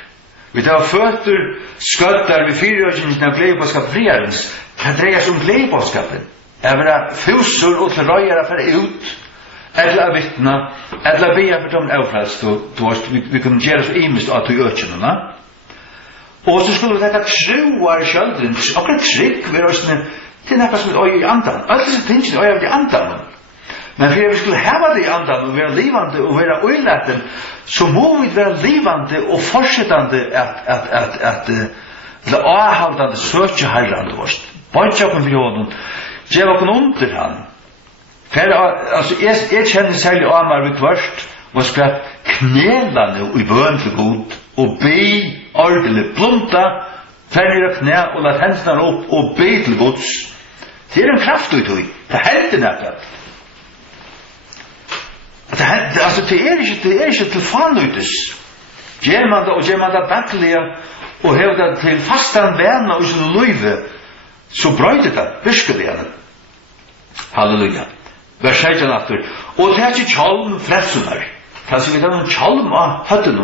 Vi tar føtter skøttar ved fyrrøkningen av gledebåskap friarens. Det dreier seg om gledebåskapen. Jeg vil ha fusser og til røyere for ut, eller av vittna, eller bia for dem avfrelst, vi kunne gjøre så imest at du økjene. Og så skulle dette troar skjöldren, akkurat trygg, vi røysene, til nekka som et øye i andan. Alle disse tingene øye i andan. Men for vi skulle heva det i andan, og være livande, og være øylaten, så må vi være livande og fortsettande at avhaldande søkje herrande vårt. Bøtja okken for hånden, gjev okken under han. Jeg kjenner særlig Amar vi tvørst, og skrev knelane i bøn til god, og be ordentlig plunta, ferdig knæ, og la hendene opp, og be til gods. Det er en kraft ut i, det helder nekket. Det er ikke til fannyttes. Gjør man det daglige, og hever det til fastan vana og sin løyve, så brøyder det virkelig igjen. Halleluja. Vers 16 aftur. Og det er ikke kjolm frelsunar. Kanskje vi tar noen kjolm av høtten,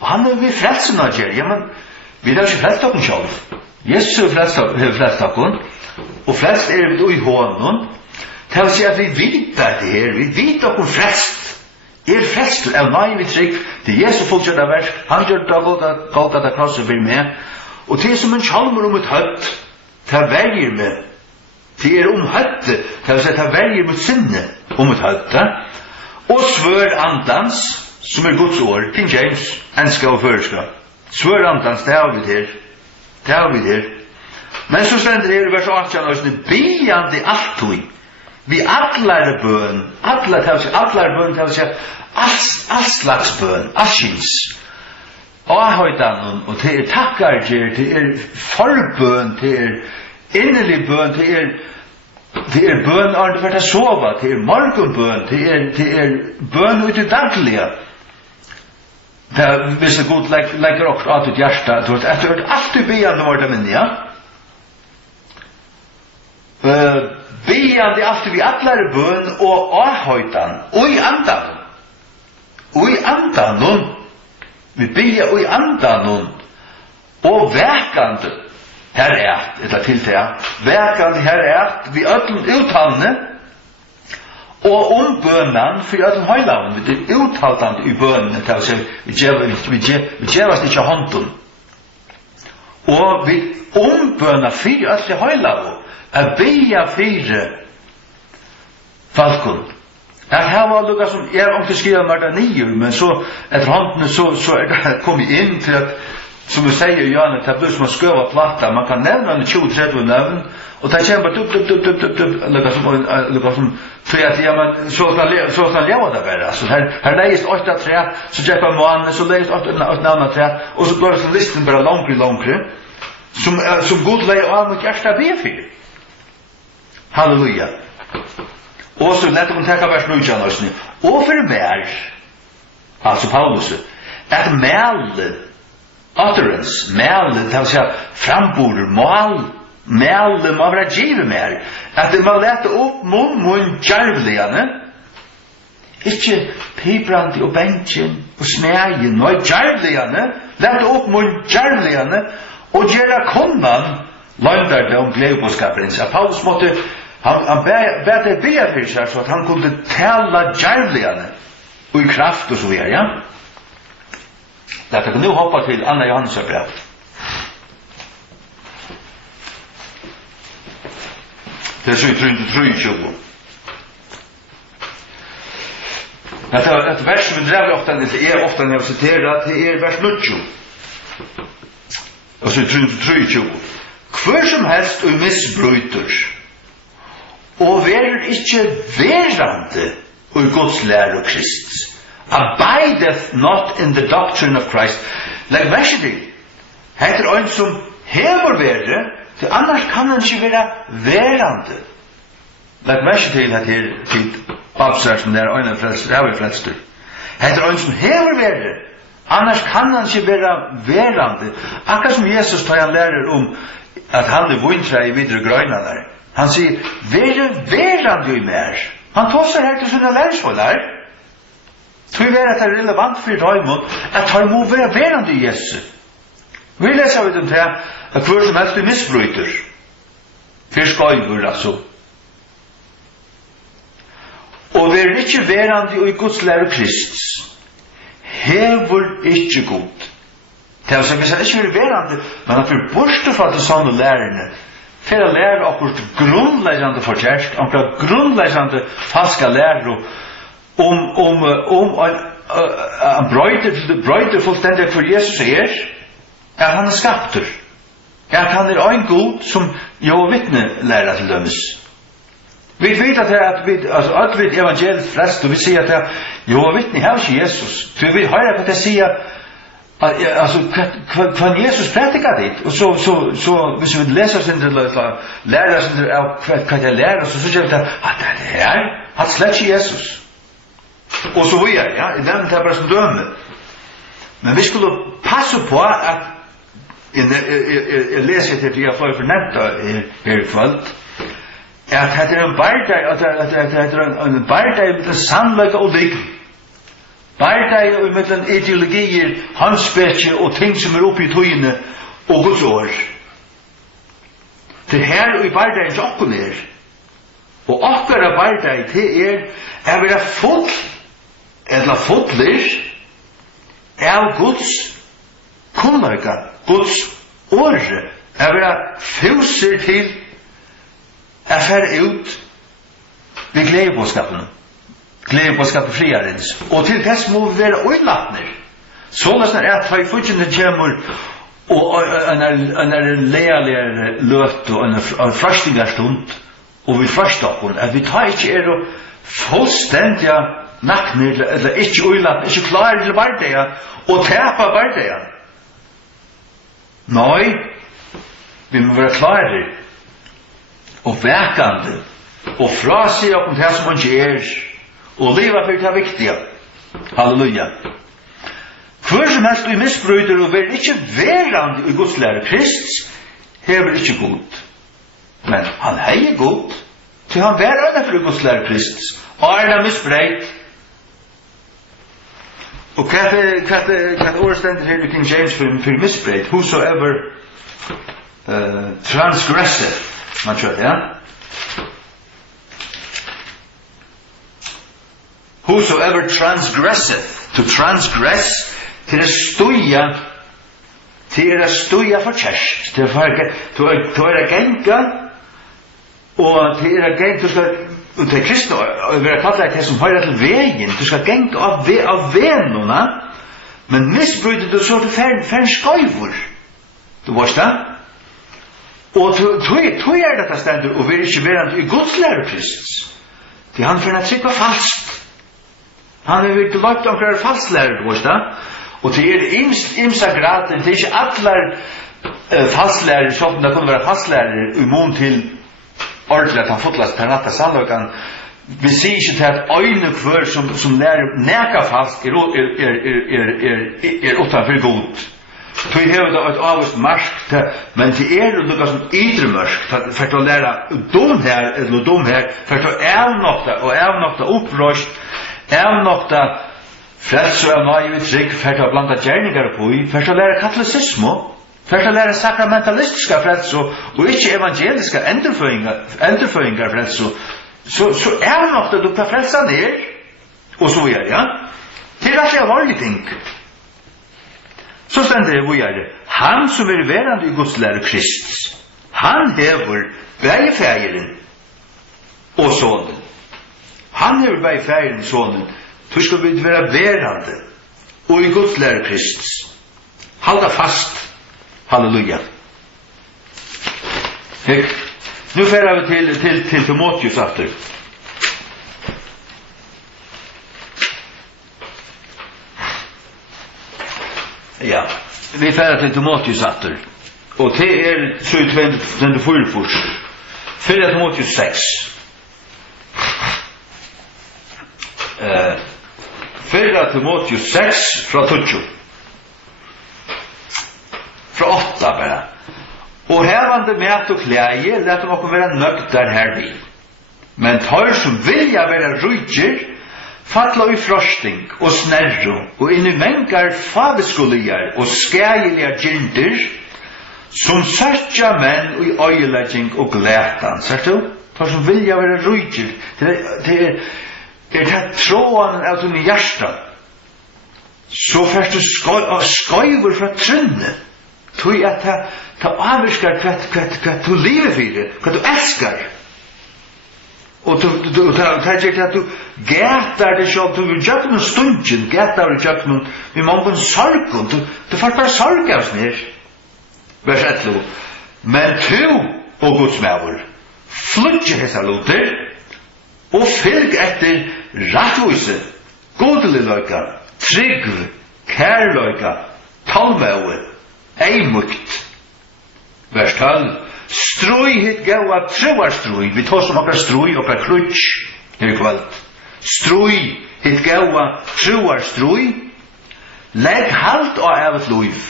og han er vi frelsunar gjør. Ja, men vi er ikke frelst okken kjolm. Jesus er frelst okken, og frelst er vi i hånden. Det vil si at vi vet det her, vi vet okken frelst. Frelst av nei vi trygg, det er Jesus fullkjørt av versk, han gjør det galt at det krosser for meg, og det er som en kjolmer om et høtt, det velger med, det er om høttet, det vil si at det velger mot sinne om et høttet, og svør andans, som er Guds ord, King James, enska og føreska, svør andans, det har vi her, Men så stender det i vers 18 og sånn, biande alltid, vi allare bøn, allare bøn til å si, all slags bøn, allskins, avhøydan, og til takkarger, til forbøn, til innerlig bøn, til bøn ordentlig for å sove, til morgenbøn, til bøn ut i dagliga. Hvis det god legger opp av ditt hjerte, du har alltid biande vårt av minne, ja? Biande alltid vi allare bøn og avhøydan, og i andan, vi bia og i andan, og vekande, her eller til det, vekande her vi öllum uttalene, og bønan, for öllum høylaven, vi uttaltande i bønene, til å si, vi gjevast ikke hånden, og vi bøna for öllum høylaven, a bia fire falkon. Her var lukka som, jeg har ikke skrivet meg der nye, men så, etter håndene, så det kommet inn til at, som vi sier i Jan, det blir som å skøve platta, man kan nevne en 20-30 nevn, og det kommer bare lukka som, for at, ja, men, så kan leva det bare, så her leist 8 tre, så kjepper man, så leist 8 navn tre, og så går det listen bare langre, som god leie av mot hjertet befyr. Halleluja. Og så lett om tekka vers 9 også. Og for mer, altså Paulus, at mæle, utterance, mæle, det vil si framborder, mæle må være givet mer, at det må lette opp mun djarvligane, ikke pibrandi og bensjen og snægen, og djarvligane, lette opp mun djarvligane, og gjøre konman, løndar det om gledeboskaperen, så Paulus måtte han bæt det bia for seg, så at han kunne tala djarvligane, og i kraft og så videre, ja? Dette kan nu hoppa til Anna Johannes brev. Det er 23. Et vers som vi drev ofte, det er ofte når jeg siterer, det er vers 9. Og så 23. Hver som helst og misbryter, og verer ikke verande og Guds lære og Krist, abideth not in the doctrine of Christ. Legg verset til, heter en som hever vere, til annars kan han ikke være verande. Legg verset til at her til Babsversen der øyne frelster, jeg vil frelster. Heter en som hever vere, annars kan han ikke være verande. Akkurat som Jesus tar han lærer om at han er vuntra i videre grøyna der. Han sier, vere verande i mer. Han tar seg her til sine lærersmåler. Tror vi at det er relevant for Raimond at han må være verande i Jesus. Vi leser av dem til at hver som helst er misbryter. Fyrst gøyver, altså. Og vi er ikke verande i Guds lære Krist. Hever ikke god. Det er hvis han ikke er verande, men at vi er borste fra de sånne lærerne, for å lære okkur grunnleggende fortjert, okkur grunnleggende falska lære om en brøyder fullstendig for Jesus at han er skapter, at han er en god som jo vittne lærer til dømes. Vi vet at vi, altså alt vi evangeliet flest, og vi sier at jo vittne har ikke Jesus, så vi hører hva det sier, altså hva Jesus prædikar dit, og så hvis vi leser sin lærer sin av hva det lærer, så sier vi at det her har slett ikke Jesus. Og så vi ja, jeg nevnte det bare som døme. Men vi skulle passe på at jeg leser til de har fløy fornevnt her i kveld, at det er en bardeg med sannløyga og ligg. Bardeg med ideologier, handspetje og ting som er oppe i tøyene og Guds år. Det her og i bardeg jokken og akkara bardeg til er vera full eller fullir av Guds kunnleika, Guds åre, er vera fuser til er færre ut ved gledebådskapen friarens, og til dess må vi være øylatner, sånn at ta i futsjene kjemur og en lealigere løt og en frastingarstund og vi frastakon at vi tar ikke og fullstendig nakner eller ikke uilat, ikke klar til bardeia og tepa bardeia. Nei, vi må være klare og vekande og frasi oss det som man gjør og leva for det viktige. Halleluja. Hver som helst vi misbryter og vil ikke verande i Guds lære Krist hever ikke god. Men han heier god til han verande for Guds lære Krist og er misbreit. Og hva ordet stender her i King James for misbreit? Whosoever transgressive. Man tror det, ja? Whosoever transgressive. To transgress til stuja for kjærst. Til å genga og til å genga du skal og til kristne og være kallet til som høyre til veien du skal genga av venuna men misbryter du så til fern skøyvor du varst det og tog dette stendur og vil ikke være i Guds lære Krist til han finner trykva fast han er virkelig lagt omkring falslærer du varst det og til imsa grader det er ikke alle falslærer som det kunne være falslærer i mån til ordentlig at han fotlast per natta sannløkan vi sier ikke til at øyne hver som lærer neka falsk utanfor god så vi har det et avvist marsk men det det lukka som ydre marsk for å lære dom her for å avnokta opprøst avnokta frelse og nøye trygg for å blanda gjerninger på for å lære katolisismo for å lære sakramentalistiska frelse og ikke evangeliska endurføyngar frelse så nok det du tar frelsa ned og så gjør ja til at det alvorlige ting så stender det hvor han som verande i Guds lære Krist han hever begge fægeren og sonen han hever begge fægeren og sonen så skal vi være verande og i Guds lære Krist halda fast. Halleluja. Nu færer vi til Timotheus aftur. Ja, vi færer til Timotheus aftur. Og det så i 24 fors. 4 Timotheus 6. 4 Timotheus 6 fra 20. Fra 8 bara. Og hevande mat og klæje, lett okkur vera nøgtar hervi. Men tar som vilja vera rujtjer, falla i frosting og snerro, og inni mengar fabeskuligar og skægiligar gyndir, som søtja menn i øyelegging og glætan. Ser du? Tar som vilja vera rujtjer. Det det tråden av din hjärsta. Så først du skøyver fra trunnet. Tui at ta avvirskar hva du lever fyrir, hva du elskar. Og ta gjør at du gætar det sjálf, du vil gjøre noen stundjen, gætar du gjør noen, vi må en sorgun, du får bare sorg av snir. Vers 11. Men tu, og Guds mæver, flutje hessa luter, og fylg etter rattvise, godeligløyka, trygg, kærløyka, talmøve, eimukt. Vers 12. Strøy hit gaua truarstrøy. Vi tar som okkar strøy, okkar klutsk her i kveld. Strøy hit gaua truarstrøy. Legg halt og evet loiv.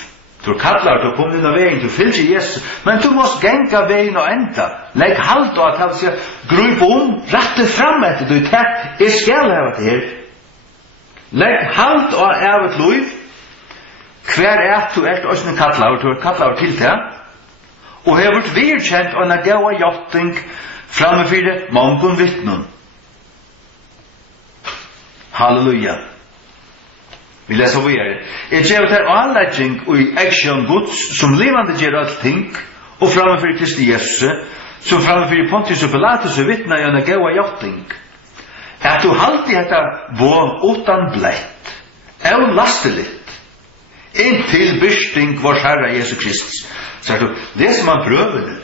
Du kallar du kom inn av veien, du fylgjer Jesus, men du måst genga veien og enda. Legg halt og at han sier, grup rette fram etter du tett, jeg skal hava det her. Legg halt og evet loiv. Hver du også kallar, du kallar til det, og har vært virkjent og en gaua jotting framfyrir mongon vittnum. Halleluja. Vi leser videre. Jeg gjør til anlegging og i action Guds som levande gjør alt ting, og framfyrir Kristi Jesus, som framfyrir Pontius og Pilatus og vittna i en gaua jotting. At du halti hetta vån utan blett, og lastelitt, inntil byrsting vår Herre Jesus Kristus. Så det man prøver.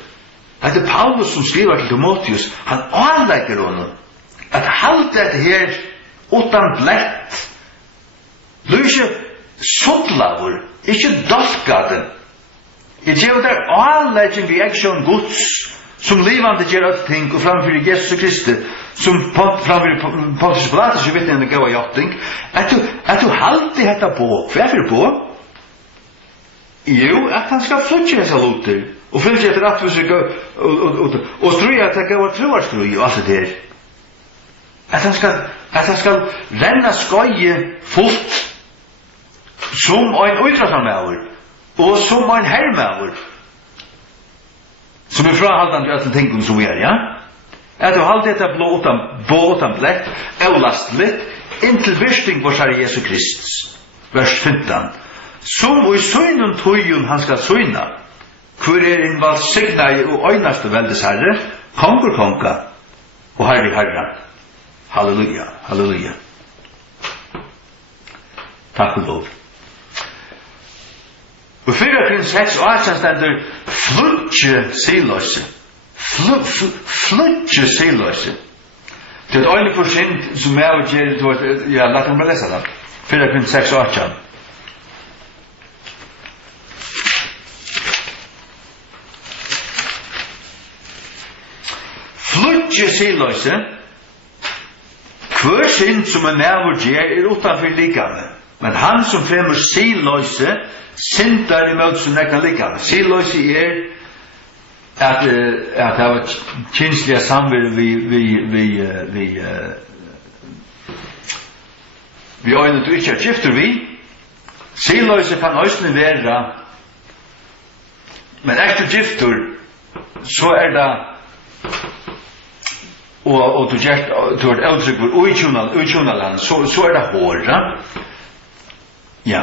At det Paulus som skriver til Timotheus, han anlegger honom at halde det her utan blett. Du ikke suttlaver, ikke dolkaden. Jeg gjør der anlegging vi action Guds, som livande gjør alt ting, og framfor Jesus Kristi, som framfor Pontius Pilatus, jeg vet en gav jotting, at du halde dette på. Hva er på? Jo, at han skal flytje disse luter, og flytje etter at vi skal gå, og strøy at det gav troarstrøy, og alt det der. At han skal renna skøye fullt, som en utrastarmauer, og som en herrmauer, som frahaldande til alle tingene som vi ja? At du halde dette blå utan blett, avlastelig, inntil byrsting vår Herre Jesu Kristus. Vers 15. Som og i søgnen tøyen han skal søgna, hvor innvalgt signa og øynaste veldes Herre, kongur konga, og Herre Herre. Halleluja, halleluja. Takk og lov. Og 4:6 og 8 stender flutje siløse. Flutje siløse. Det er et øyne for synd som jeg og gjør, ja, la meg lese det. 4:6 og 8. Flutje siløse. Hver synd som en nærmere gjør utenfor likame. Men han som fremmer siløse, syndar imot som nekna likame. Siløse at det var kynslige samvir vi øyne du ikke gifter vi. Siløse kan øyne være, men du gifter, så det og du er eldryggur uitjunaland, så det hårda. Ja.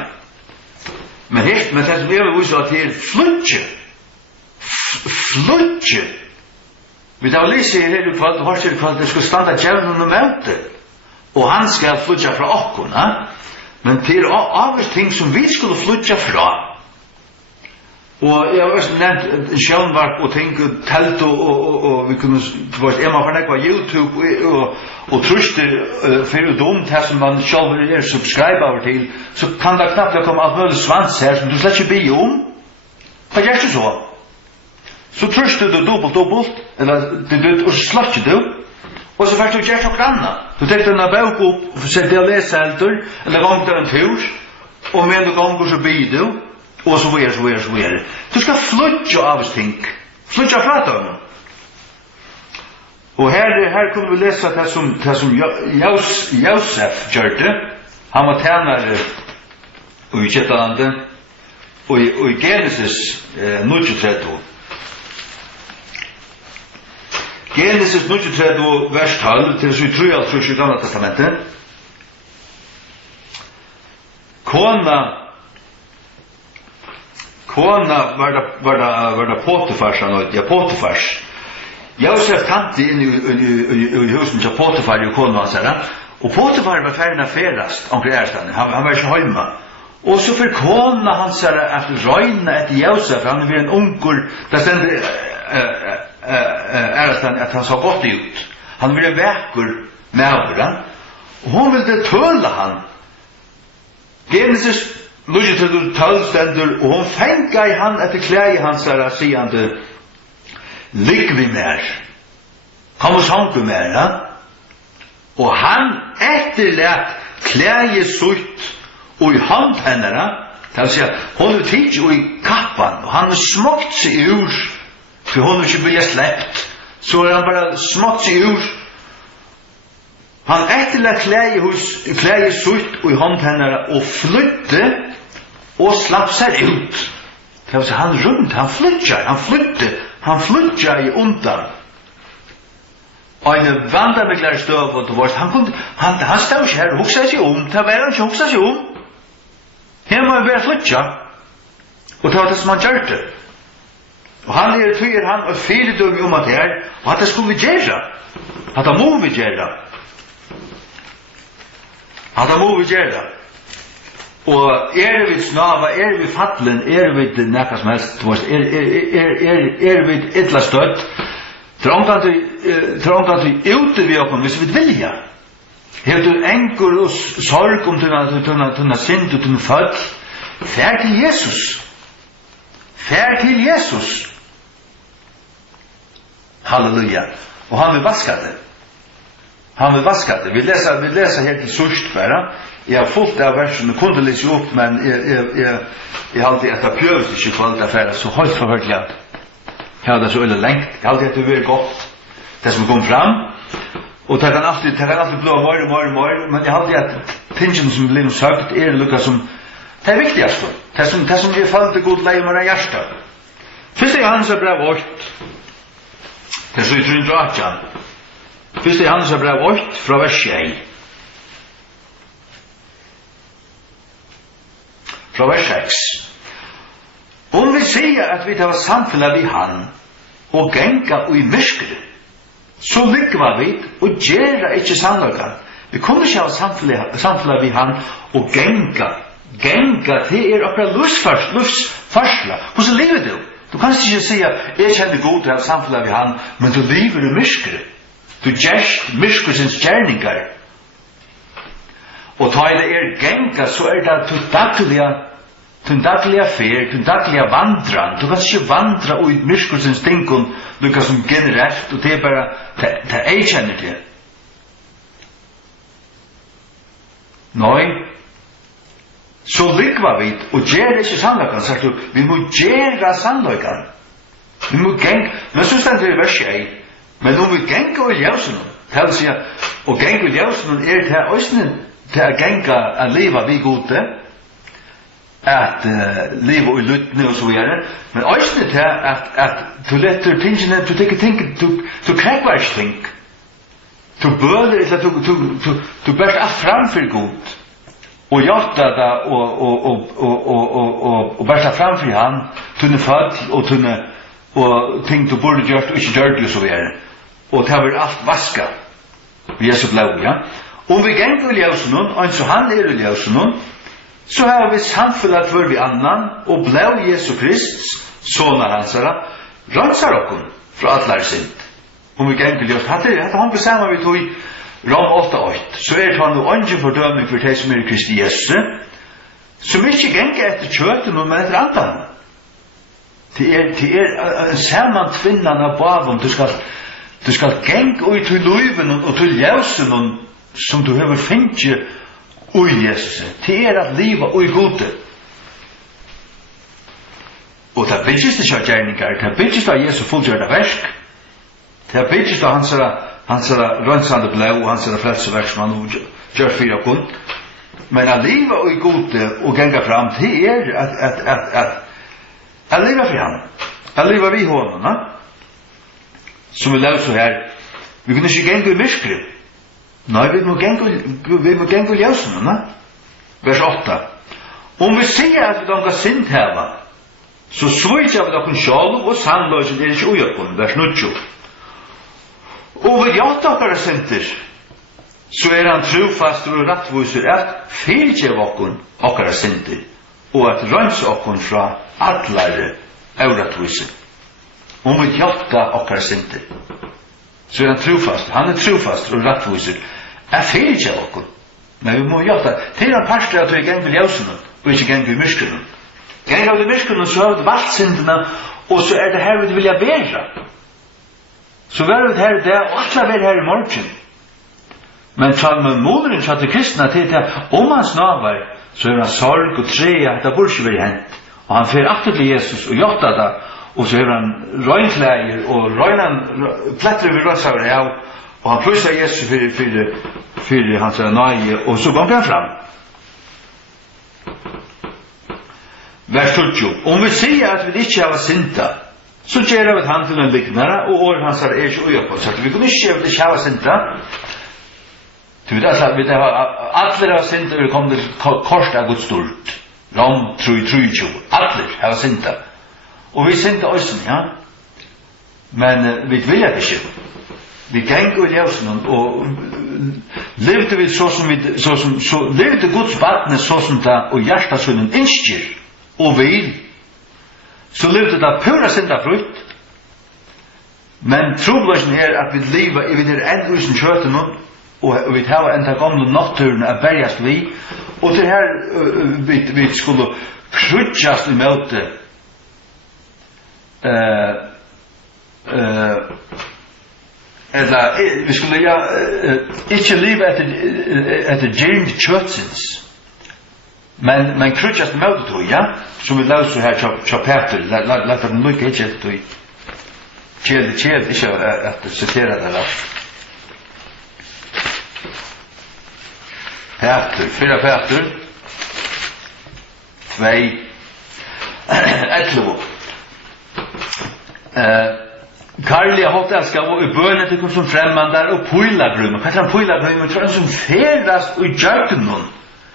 Men det som jeg vil vise at det er flutje. Vi tar lyse her i kvall, du har til kvall, det skal standa djevnen og møte, og han skal flutja fra okkona, men det er avvis ting som vi skulle flutja fra. Og jeg har også nevnt sjøvnvarp og ting, telt og vi kunne, Emma for nekva YouTube og truster for dumt her som man selv er subscribe over til, så kan det knapt komme alt mulig svans her som du slett ikke blir om. Hva gjør ikke så? Så truster du dobbelt, eller og så slett ikke du, og så først du gjør noe annet. Du tar denne bøk opp, og setter deg å lese eller ganger en tur, og med en ganger så blir du, og så videre. Du skal flutja av ting. Flutja fra dem. Og her kunne vi lese det som Josef gjør det. Han var tjenere i Kjettalandet, og i Genesis 39. Genesis 39, vers 12, til så vi tror alt i Gamla testamentet. Kona var det Potifars, Potifars. Josef tante inn i husen til Potifar i kona hans her, og Potifar var ferdig av ferast, omkring ærestanden, han var ikke hjemme. Og så for kona hans her, efter røyne etter Josef, han var en ungur, der stendte ærestanden at han så godt ut. Han var en vekker med hverandre, og hun ville tøle han. Genesis Lugge til 12 stendur, og hun fenga i han etter klægi hans her, sigande, ligg vi mer, kom og sank vi mer, ja? Og han etterlet klægi sutt, og i hand henne, det vil si at hun er tidsi og i kappan, og han er smokt seg ur, for hun er ikke blir slept, så er han bare smokt seg ur. Han etterlet klægi sutt, og i hand henne, og flytte, og slapp seg ut. Det vil si, han rundt, han flytja i undan. Og en vandamiklar støv, han stod ikke her og hoksa seg om, det var han ikke hoksa seg om. Her må han være flytja. Og det var det som han gjør det. Og han tyr han og fyrdom om at her, og at det skulle vi gjøre. At det må vi gjøre. Og vi snava, vi fallen, vi nekka som helst, vi illa støtt, trångt at vi ute vi okkom, hvis vi vilja. Hef du enkur og sorg om tunna synd og tunna fall, fær til Jesus. Fær til Jesus. Halleluja. Og han vil vaska det. Han vil vaska det. Vi leser helt til sørst bare. Jeg har fullt av versen og kunne lese opp, men jeg har alltid etter prøvd ikke kvalt affæra så høyt forhørtelig. Jeg har det så øyne lengt. Jeg har alltid etter vært godt. Det som kom fram. Og det kan alltid blå more, men jeg har alltid at tingen som blir sagt lukka som det viktigste. Det som vi falt til god leie med hjertet. Første Johannes brev 8. Det er så i 318. Første Johannes brev 8 fra vers 1. Fra vers 6. Om vi sier at vi tar samfunnet vi han og genga og i myskere, så likva vi og gjerra ikkje sannløyga. Vi kunne ikke ha samfunnet vi han og genga. Genga til akkurat lufsfarsla. Hvordan lever du? Du kan ikke si at jeg kjenner god til å ha samfunnet vi han, men du lever i myskere. Du gjerst myskresins gjerningar. Og ta det genga, så det til dagliga fer, til dagliga vandran. Du kan ikke vandra ut myskelsens stinkun, lukka som generelt, og det bare, det jeg kjenner til. Nei, så likva vi, og gjerra ikke sannløykan, sagt du, vi må gjerra sannløykan. Vi må genga, men så stendt det i vers 1, men om vi genga i ljausen, det vil si, og genga i ljausen til òsnen, til å genga a liva vi gode, at liva i luttne og så videre, men òsnen til at du letter tingene, du tenker ting, du krekvar ikke ting, du bøler, eller du bært af framfyr god, og hjarta da, og bært af framfyr han, tunne fall, og ting du burde gjort, og ikke gjør det og så videre, og det har vært alt vaska, vi er så blau, ja. Om vi gengur i ljausen, og så han i ljausen, så har vi samfunnet for vi annan, og blau Jesu Krist, sonar hansara, ransar okkur fra allar synd. Om vi gengur i ljausen, hatt han besamma vi tog i Rom 8:8, så han jo ungen fordømning for de som i Kristi Jesu, som ikke gengur etter kjøten, men etter andan. Det saman tvinnan av baven, du skal genga ut til luiven og til ljausen som du har finnet ui Jesus. Det at liva ui gode. Og det byggest ikke av gjerningar, det byggest av Jesu fullgjørda versk. Det byggest av hans rønsande blau og hans frelseverk som han gjør fyra kun. Men at liva ui gode og genga fram, det at liva fri han. At liva vi hånden, som vi laus her. Vi kunne ikke genga i myskri. Nei, vi må genga i ljausen, vers 8. Om vi sier at vi donga sint heva, så svitja vi dokken sjálv og sannløysen ikke ujokkun, vers 9. Og vi gjata okkara sinter, så han trufast og rattvuser at fyrtjev okkara sinter, og at rønsa okkun fra allare eurattvuser. Om vi gjata okkara sinter, så han trufast og rattvuser, er fyrtjev okkun. Men vi må gjata, til han parsler at vi gengur i ljausen, og ikke gengur i myskene. Gengur i myskene, så har vi valgsindene, og så det her vi vilja bedra. Så var vi her i dag, og alle var her i morgen. Men tal med moderen satt til kristna til det, om han snavar, så han sorg og trea, det burde ikke være hent. Og han fer akter til Jesus og gjata det, og så han røgnklæger, og pletter vi rødsaver av, og han prøyser Jesus for hans nøye, og så gonger han fram. Vers 20. Om vi sier at vi ikke har synda, så gjør vi han til en liknare, og åren hans er ikke ujokkon. Så vi kunne ikke gjøre det ikke ha synda. Du vet altså, vi har synda, vi kommer til kors av Guds stort. Rom 3:23. Alle har synda. Og vi synda også, ja. Men vi vil det ikke. Vi gengur i ljausen, og levde vi så levde Guds barn så som da og hjärta sunnen innskjer og vil, så levde det pura synda frukt. Men trobladsen her at vi lever i videre enn usen kjøten og vi tar enda gamle naturen av bergast vi, og det her vi skulle krutjast i møte eller vi skulle ikke leve etter gjernd kjøtsins, men krutjast i møte tog, ja, som vi løser her til Peter, lett at den lykke ikke etter tog. Kjeld, ikke at sitere det da. Peter, 4 Peter, 2, 11. Karli har hatt elska og i bønne til som fremmandar og poilagrøymer. Hva er poilagrøymer? Det er som ferast og jøgnen.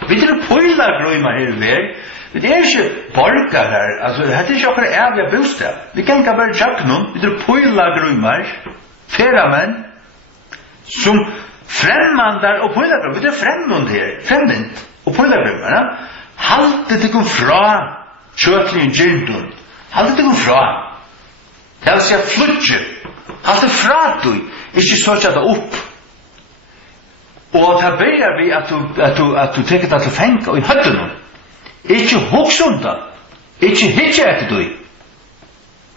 Vet du poilagrøymer her i vei? Det er ikke borgar her, altså, det er ikke akkurat ævlig bostad. Vi kan ikke bare jøgnen, vet du poilagrøymer, feramenn, som fremmandar og poilagrøymer. Vet du fremmand og poilagrøymer, ja? Halte det kom fra kjøtlige gyrdun. Halte det kom fra. Det vil si at flutje. Halte fra du. Ikke søtja det opp. Og det begynner vi at du teker det til fengt og i høtten. Ikke hokse om det. Ikke hitje etter du.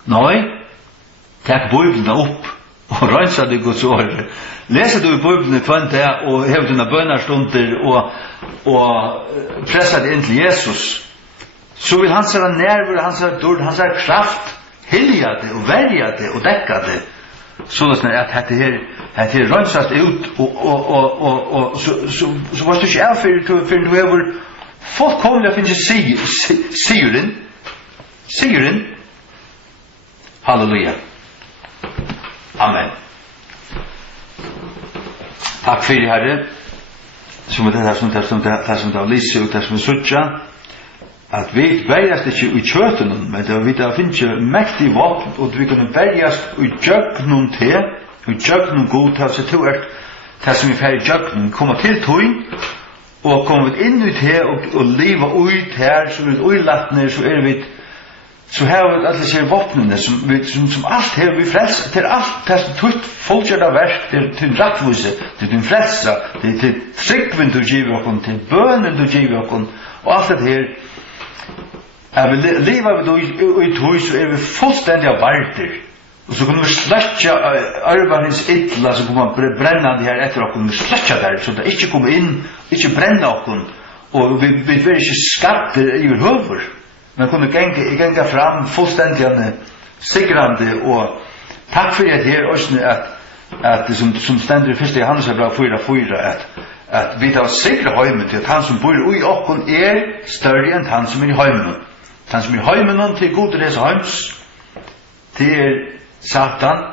Nei. Tek Bibelen opp. Og røynsa det Guds år. Leser du i Bibelen kvann det og hever dine bønarstunder og pressa det inn til Jesus, så vil hans nerver, hans kraft hilja det og verja det og dekka det, sånn at dette her rønsast ut og så var det ikke av for du hever fullkomlig å finne sigeren. Halleluja. Amen. Takk for Herre, som det her som det har lyst ut, det som er suttja, at vi bergast ikke i kjøten, men det vi da finner mektig våpen, og vi kan bergast i jøgnen til, i jøgnen god, til to det som vi fer i jøgnen, kommer til tøyen, og kommer inn ut her, og liva ut her, så vi uilatner, så her har vi alle disse våpnene, som alt her vi frelser, til alt det som tøyt folkene verk, til rattvise, til din frelser, til trykven du giver okken, til bønnen du giver okken, og alt det her, er vi livet i tøy, så er vi fullstendig av varter, og så kunne vi sløtja arvarens ytla, så kunne man brenne det her etter okken, vi sløtja der, så det ikke kommer inn, ikke brenne okken, og vi blir ikke skatter i høver, men kunne genge fram fullstendig sikrande, og takk for det her også at som stender i 1. Johannesbrev 4:4 at vi tar sikre heimen til at han som bor i okken større enn han som i heimen. Han som i heimen til god res heims til Satan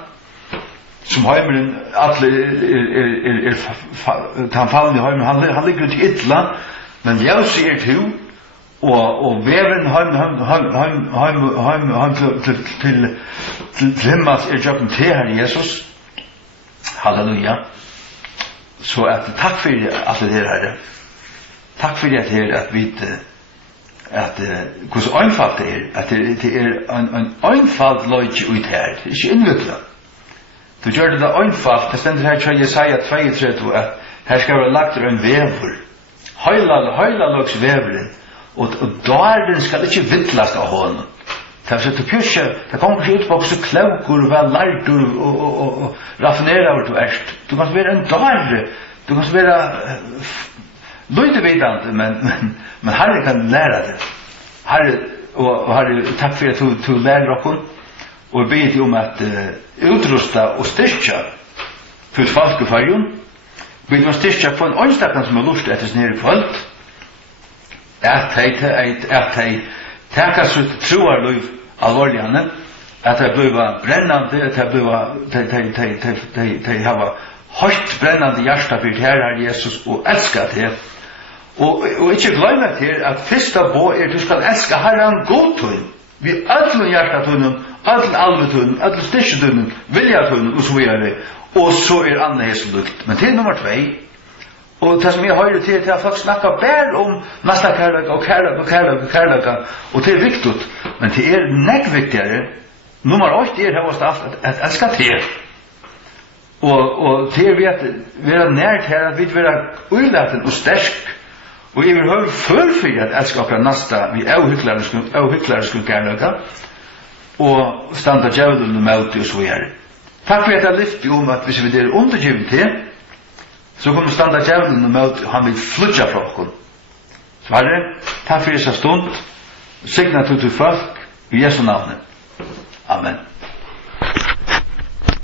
som heimen han fallen i heimen han ligger ut i ytla, men jeg sier til og veveren han til himmels jøkken til Herre Jesus. Halleluja. Så at takk for alt det her. Takk for det her at vi at hvordan einfalt det er, at det er en einfalt løyke ut her, det er ikke innviklet. Du gjør det einfalt, det stender her til Jesaja 32 at her skal være lagt en vever. Høyla løks veveren, og døren skal ikke vittlast av hånden. Det kommer ikke ut på hvordan klokker og vel lært og raffinerer du erst. Du kan være en dør, du kan være løydevidende, men Herre kan lære det. Herre, takk for at du lærer dere, og ber deg om at utrusta og styrka for folkefargen, ber deg om styrka for en åndstakene som lurt etter sin her kvöld, at de takker sitt troarliv alvorligane, at de blir brennande, at de har høyt brennande hjärsta for Herre Jesus og elsker det. Og ikke glemme til at første bå du skal elske Herren godtøyen, vi ætlen hjertatøyen, ætlen alvetøyen, ætlen styrketøyen, viljatøyen og så videre, og så Anna Heslukt. Men til nummer 2, Og det som jeg hører til at folk snakker bare om næsta kærløyga og kærløyga, og det viktig, men det nekk viktigere. Nummer 8 høyest alt at elska til. Og til vi er nært her at vi vil være uilaten og sterk, og jeg vil høre følfyr at elska okkar næsta vi avhyklarisk kærløyga, og standa djævlen og møte og så videre. Takk for at jeg lyfter om at hvis vi er undergivet til, så kommer standa djævlen og møte, og han vil flutja fra okkur. Så herre, takk for disse stund, signa til folk, i Jesu navnet. Amen.